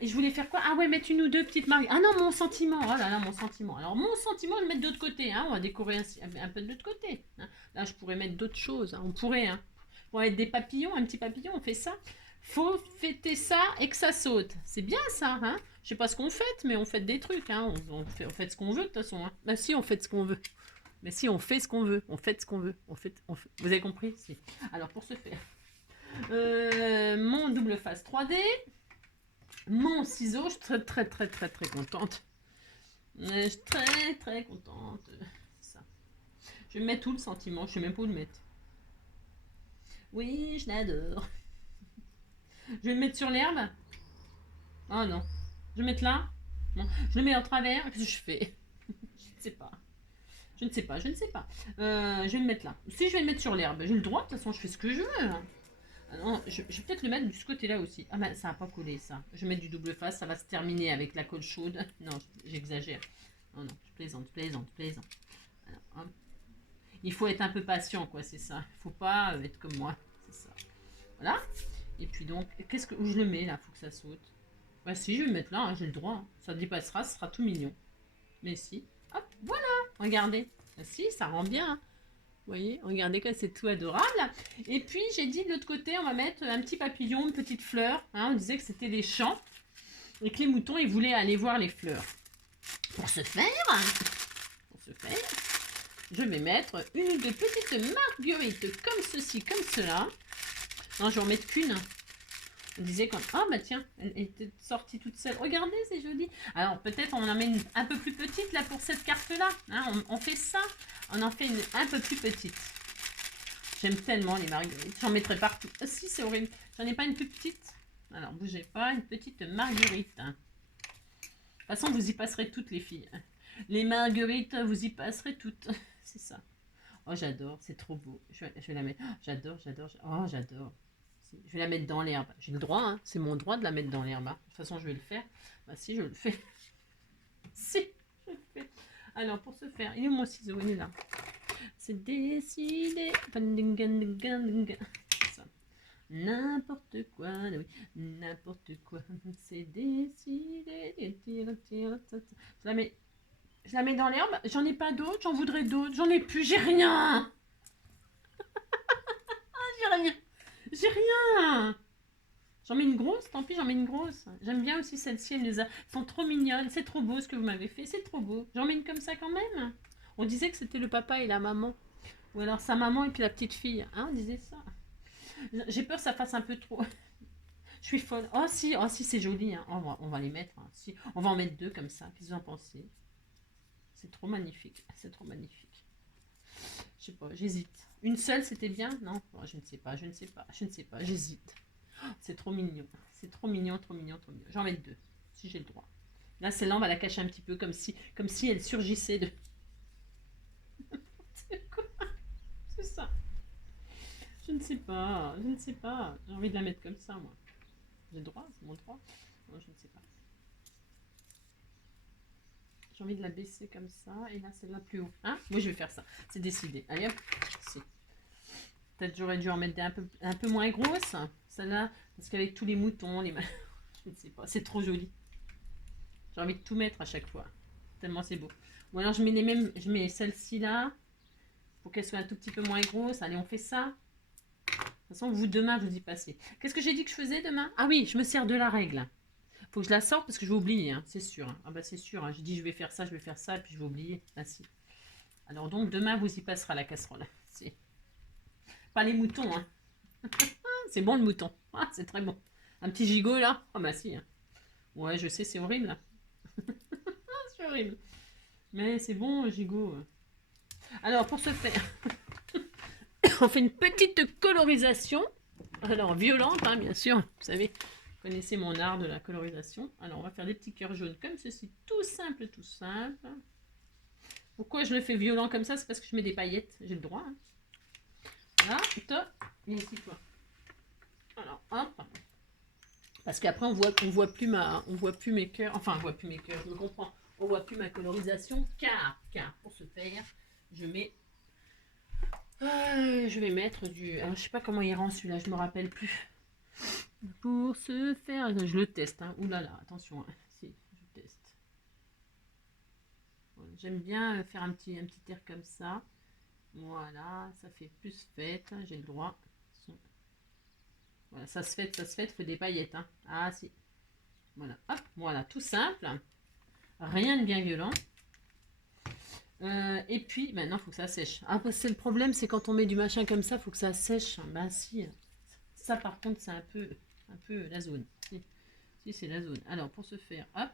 Et je voulais faire quoi? Ah ouais, mettre une ou deux petites marques. Ah non, mon sentiment. Oh là là, mon sentiment. Alors, mon sentiment, je vais le mettre de l'autre côté, hein. On va décorer un peu de l'autre côté. Hein. Là, je pourrais mettre d'autres choses. Hein. On pourrait, hein. On va mettre des papillons, un petit papillon, on fait ça. Faut fêter ça et que ça saute. C'est bien ça, hein? Je sais pas ce qu'on fait, mais on fait des trucs, hein. On fait ce qu'on veut de toute façon. Hein. Bah si, on fait ce qu'on veut. Mais si, on fait ce qu'on veut. On fait ce qu'on veut. Vous avez compris? Si. Alors, pour ce faire, mon double face 3D, mon ciseau, je suis très contente. Je suis très contente. Ça. Je vais mettre tout le sentiment. Je sais même pas où le mettre. Oui, je l'adore. Je vais le mettre sur l'herbe. Oh non. Je vais le mettre là. Non. Je le mets en travers. Qu'est-ce que je fais? Je ne sais pas. Je ne sais pas. Je vais le mettre là. Si je vais le mettre sur l'herbe, j'ai le droit. De toute façon, je fais ce que je veux. Ah non, je vais peut-être le mettre de ce côté-là aussi. Ah ben, ça n'a pas collé, ça. Je vais mettre du double face. Ça va se terminer avec la colle chaude. Non, j'exagère. Oh non, je plaisante. Alors, il faut être un peu patient, quoi, c'est ça. Il ne faut pas être comme moi. C'est ça. Voilà. Et puis donc, où je le mets là? Faut que ça saute. Bah si, je vais le mettre là, hein, j'ai le droit. Hein. Ça dépassera, ce sera tout mignon. Mais si. Hop, voilà. Regardez. Bah si, ça rend bien. Hein. Vous voyez, regardez que c'est tout adorable. Et puis, j'ai dit de l'autre côté, on va mettre un petit papillon, une petite fleur. Hein, on disait que c'était les champs. Et que les moutons, ils voulaient aller voir les fleurs. Pour ce faire, je vais mettre une ou deux petites marguerites comme ceci, comme cela. Non, je vais en mettre qu'une. On disait comme, oh bah tiens, elle était sortie toute seule. Regardez, c'est joli. Alors peut-être on en met une un peu plus petite là pour cette carte-là. Hein, on fait ça. On en fait une un peu plus petite. J'aime tellement les marguerites. J'en mettrai partout. Oh, si, c'est horrible. J'en ai pas une plus petite. Alors bougez pas, une petite marguerite. Hein. De toute façon, vous y passerez toutes les filles. Les marguerites, vous y passerez toutes. C'est ça. Oh, j'adore, c'est trop beau. Je vais la mettre. Oh, j'adore. Oh, j'adore. Je vais la mettre dans l'herbe. J'ai le droit, hein. C'est mon droit de la mettre dans l'herbe. Hein. De toute façon, je vais le faire. Bah si, je le fais. Si, je le fais. Alors, pour ce faire, il est où mon ciseau? Il est là. C'est décidé. Ça. N'importe quoi, oui. N'importe quoi. C'est décidé. Je la mets dans l'herbe. J'en ai pas d'autres. J'en voudrais d'autres. J'en ai plus. J'ai rien. J'ai rien. J'ai rien. J'en mets une grosse, tant pis, j'en mets une grosse. J'aime bien aussi celle-ci, elles sont trop mignonnes. C'est trop beau ce que vous m'avez fait, c'est trop beau. J'en mets une comme ça quand même. On disait que c'était le papa et la maman. Ou alors sa maman et puis la petite fille. Hein, on disait ça. J'ai peur que ça fasse un peu trop. Je suis folle. Oh si c'est joli. Hein. On va les mettre. Hein. Si. On va en mettre deux comme ça. Qu'est-ce que vous en pensez? C'est trop magnifique. C'est trop magnifique. Je sais pas, j'hésite. Une seule, c'était bien? Non, oh, je ne sais pas, je ne sais pas, je ne sais pas, j'hésite. Oh, c'est trop mignon. C'est trop mignon, trop mignon, trop mignon. J'en mets deux, si j'ai le droit. Là, celle-là, on va la cacher un petit peu, comme si elle surgissait de... C'est quoi? C'est ça. Je ne sais pas, je ne sais pas. J'ai envie de la mettre comme ça, moi. J'ai le droit, c'est mon droit. Non, je ne sais pas. J'ai envie de la baisser comme ça. Et là, celle-là plus haut. Hein? Moi, je vais faire ça. C'est décidé. Allez, hop. Si. Peut-être j'aurais dû en mettre des un peu moins grosses. Celle-là, parce qu'avec tous les moutons, les... je ne sais pas. C'est trop joli. J'ai envie de tout mettre à chaque fois. Tellement c'est beau. Ou alors, je mets les mêmes... Je mets celle-ci là. Pour qu'elle soit un tout petit peu moins grosse. Allez, on fait ça. De toute façon, vous, demain, vous y passez. Qu'est-ce que j'ai dit que je faisais demain? Ah oui, je me sers de la règle. Faut que je la sorte parce que je vais oublier, hein, c'est sûr. Hein. Ah bah c'est sûr, hein. J'ai dit je vais faire ça, et puis je vais oublier. Ah si. Alors donc demain vous y passera la casserole. C'est pas les moutons, hein. C'est bon le mouton. Ah, c'est très bon. Un petit gigot là. Ah bah si. Hein. Ouais, je sais, c'est horrible. Là. C'est horrible. Mais c'est bon le gigot. Alors pour ce faire, on fait une petite colorisation. Alors violente, hein, bien sûr. Vous savez. Vous connaissez mon art de la colorisation. Alors, on va faire des petits cœurs jaunes comme ceci. Tout simple, tout simple. Pourquoi je le fais violent comme ça? C'est parce que je mets des paillettes. J'ai le droit. Hein. Voilà. Top. Et ici, toi. Alors, hop. Parce qu'après, on voit plus mes cœurs. Enfin, on voit plus mes cœurs. Je me comprends. On voit plus ma colorisation. Car, pour ce faire, je mets... je vais mettre du... Alors, je sais pas comment il rend celui-là. Je me rappelle plus. Pour ce faire, je le teste. Hein. Ouh là là, attention. Hein. Si, je teste. Voilà, j'aime bien faire un petit air comme ça. Voilà, ça fait plus fête. J'ai le droit. Voilà, ça se fait, fait des paillettes. Hein. Ah si. Voilà, hop, voilà, tout simple. Rien de bien violent. Et puis, maintenant, il faut que ça sèche. Ah, c'est le problème, c'est quand on met du machin comme ça, il faut que ça sèche. Ben si. Ça, par contre, c'est un peu la zone. Si c'est la zone. Alors, pour ce faire, hop.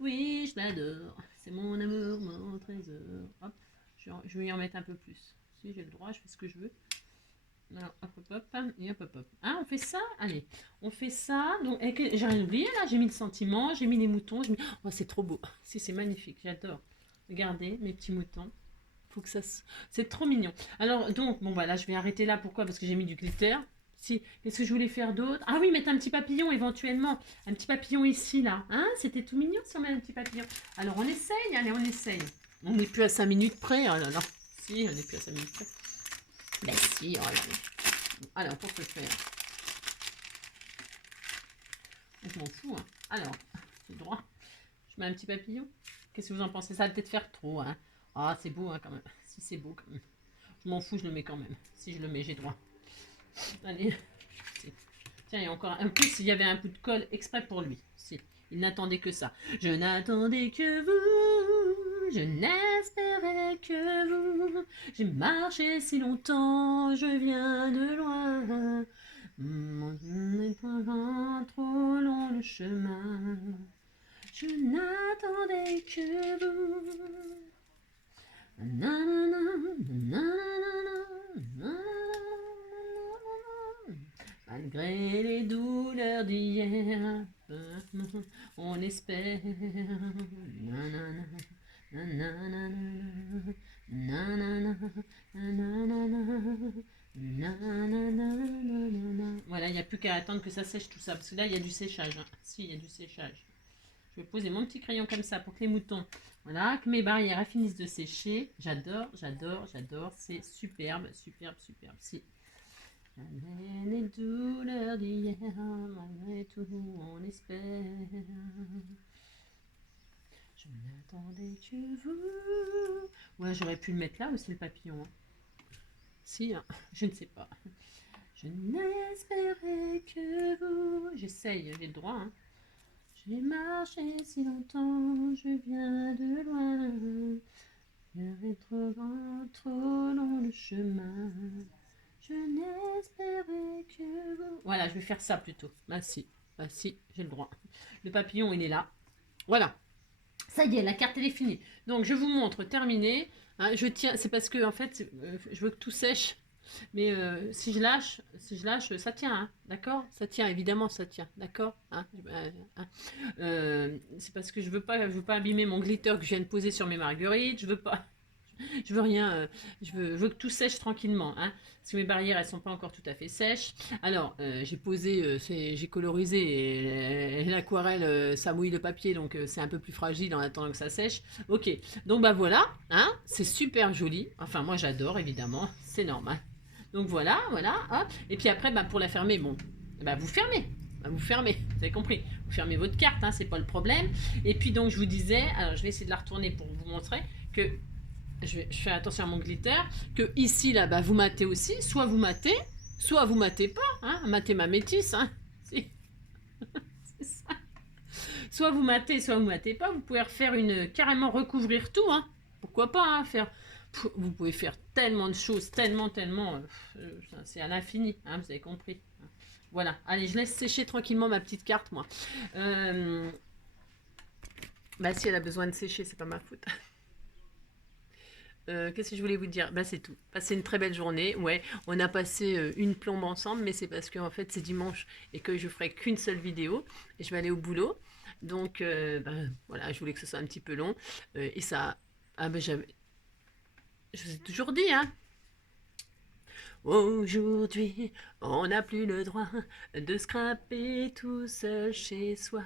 Oui, je l'adore. C'est mon amour, mon trésor. Hop. Je vais y en mettre un peu plus. Si j'ai le droit, je fais ce que je veux. Alors, hop, hop, hop. Et hop, hop, hop. Ah, on fait ça? Allez. On fait ça. Donc, j'ai rien oublié, là. J'ai mis le sentiment, j'ai mis les moutons. Oh, c'est trop beau. Si, c'est magnifique. J'adore. Regardez, mes petits moutons. Faut que ça... C'est trop mignon. Alors, donc, bon, bah là, je vais arrêter là. Pourquoi? Parce que j'ai mis du glitter. Si, qu'est-ce que je voulais faire d'autre? Ah oui, mettre un petit papillon éventuellement. Un petit papillon ici, là. Hein? C'était tout mignon si on met un petit papillon. Alors, on essaye. Allez, on essaye. On n'est plus à 5 minutes près. Oh là là. Si, on n'est plus à 5 minutes près. Ben si, oh là là. Alors, pour ce faire. Je m'en fous. Hein. Alors, j'ai le droit. Je mets un petit papillon. Qu'est-ce que vous en pensez? Ça va peut-être faire trop. Hein. Ah, c'est beau hein, quand même. Si c'est beau quand même. Je m'en fous, je le mets quand même. Si je le mets, j'ai droit. Allez. Tiens, il y a encore un plus, il y avait un coup de colle exprès pour lui. Si. Il n'attendait que ça. Je n'attendais que vous. Je n'espérais que vous. J'ai marché si longtemps, je viens de loin. Mon trop long le chemin. Je n'attendais que vous. Malgré les douleurs d'hier, on espère. Voilà, il n'y a plus qu'à attendre que ça sèche tout ça, parce que là, il y a du séchage. Hein. Si, il y a du séchage. Je vais poser mon petit crayon comme ça pour que les moutons, voilà, que mes barrières finissent de sécher. J'adore, j'adore, j'adore. C'est superbe, superbe, superbe. Si. Malgré les douleurs d'hier, malgré tout, on espère. Je n'attendais que vous. Ouais, j'aurais pu le mettre là aussi, le papillon. Hein. Si, hein, je ne sais pas. Je n'espérais que vous. J'essaye, j'ai le droit. Hein. J'ai marché si longtemps, je viens de loin. J'avais trop long le chemin. Je n'espérais que vous. Voilà, je vais faire ça plutôt. Bah si, j'ai le droit. Le papillon, il est là. Voilà. Ça y est, la carte elle est finie. Donc je vous montre, terminé. Hein, je tiens, c'est parce que en fait, je veux que tout sèche. Mais si je lâche, ça tient, hein, d'accord? Ça tient, évidemment, ça tient, d'accord? Hein, hein. C'est parce que je veux pas abîmer mon glitter que je viens de poser sur mes marguerites. Je veux pas, je veux rien, je veux que tout sèche tranquillement, hein, parce que mes barrières elles sont pas encore tout à fait sèches. Alors j'ai posé, j'ai colorisé et l'aquarelle ça mouille le papier donc c'est un peu plus fragile en attendant que ça sèche. Ok, donc bah voilà, hein, c'est super joli. Enfin moi j'adore évidemment, c'est normal. Donc voilà, voilà, hop. Et puis après bah, pour la fermer, bon, bah vous fermez. Bah, vous fermez, vous avez compris. Vous fermez votre carte, hein, c'est pas le problème. Et puis donc je vous disais, alors je vais essayer de la retourner pour vous montrer que je fais attention à mon glitter, que ici, là, bah, vous matez aussi, soit vous matez pas, hein, matez ma métisse, hein, si, c'est ça. Soit vous matez pas, vous pouvez refaire carrément recouvrir tout, hein, pourquoi pas, hein, vous pouvez faire tellement de choses, tellement, c'est à l'infini, hein, vous avez compris. Voilà, allez, je laisse sécher tranquillement ma petite carte, moi. Bah si elle a besoin de sécher, c'est pas ma faute. Qu'est-ce que je voulais vous dire? Bah c'est tout. Passez une très belle journée. Ouais, on a passé une plombe ensemble, mais c'est parce que en fait c'est dimanche et que je ferai qu'une seule vidéo et je vais aller au boulot. Donc bah, voilà, je voulais que ce soit un petit peu long et ça. Ah ben je vous ai toujours dit hein. Aujourd'hui, on n'a plus le droit de scraper tout seul chez soi.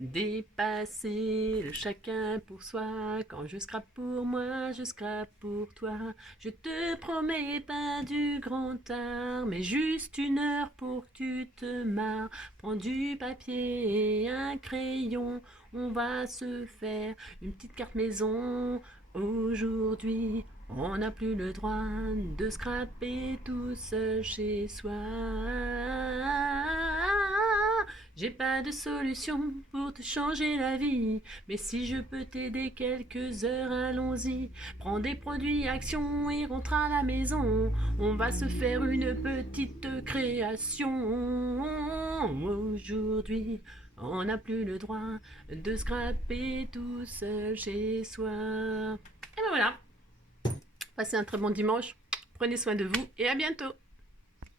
Dépasser le chacun pour soi. Quand je scrape pour moi, je scrape pour toi. Je te promets pas du grand art, mais juste une heure pour que tu te marres. Prends du papier et un crayon, on va se faire une petite carte maison. Aujourd'hui, on n'a plus le droit de scraper tout seul chez soi. J'ai pas de solution pour te changer la vie, mais si je peux t'aider quelques heures, allons-y. Prends des produits Action et rentre à la maison. On va se faire une petite création. Aujourd'hui, on n'a plus le droit de scraper tout seul chez soi. Et ben voilà. Passez un très bon dimanche. Prenez soin de vous et à bientôt.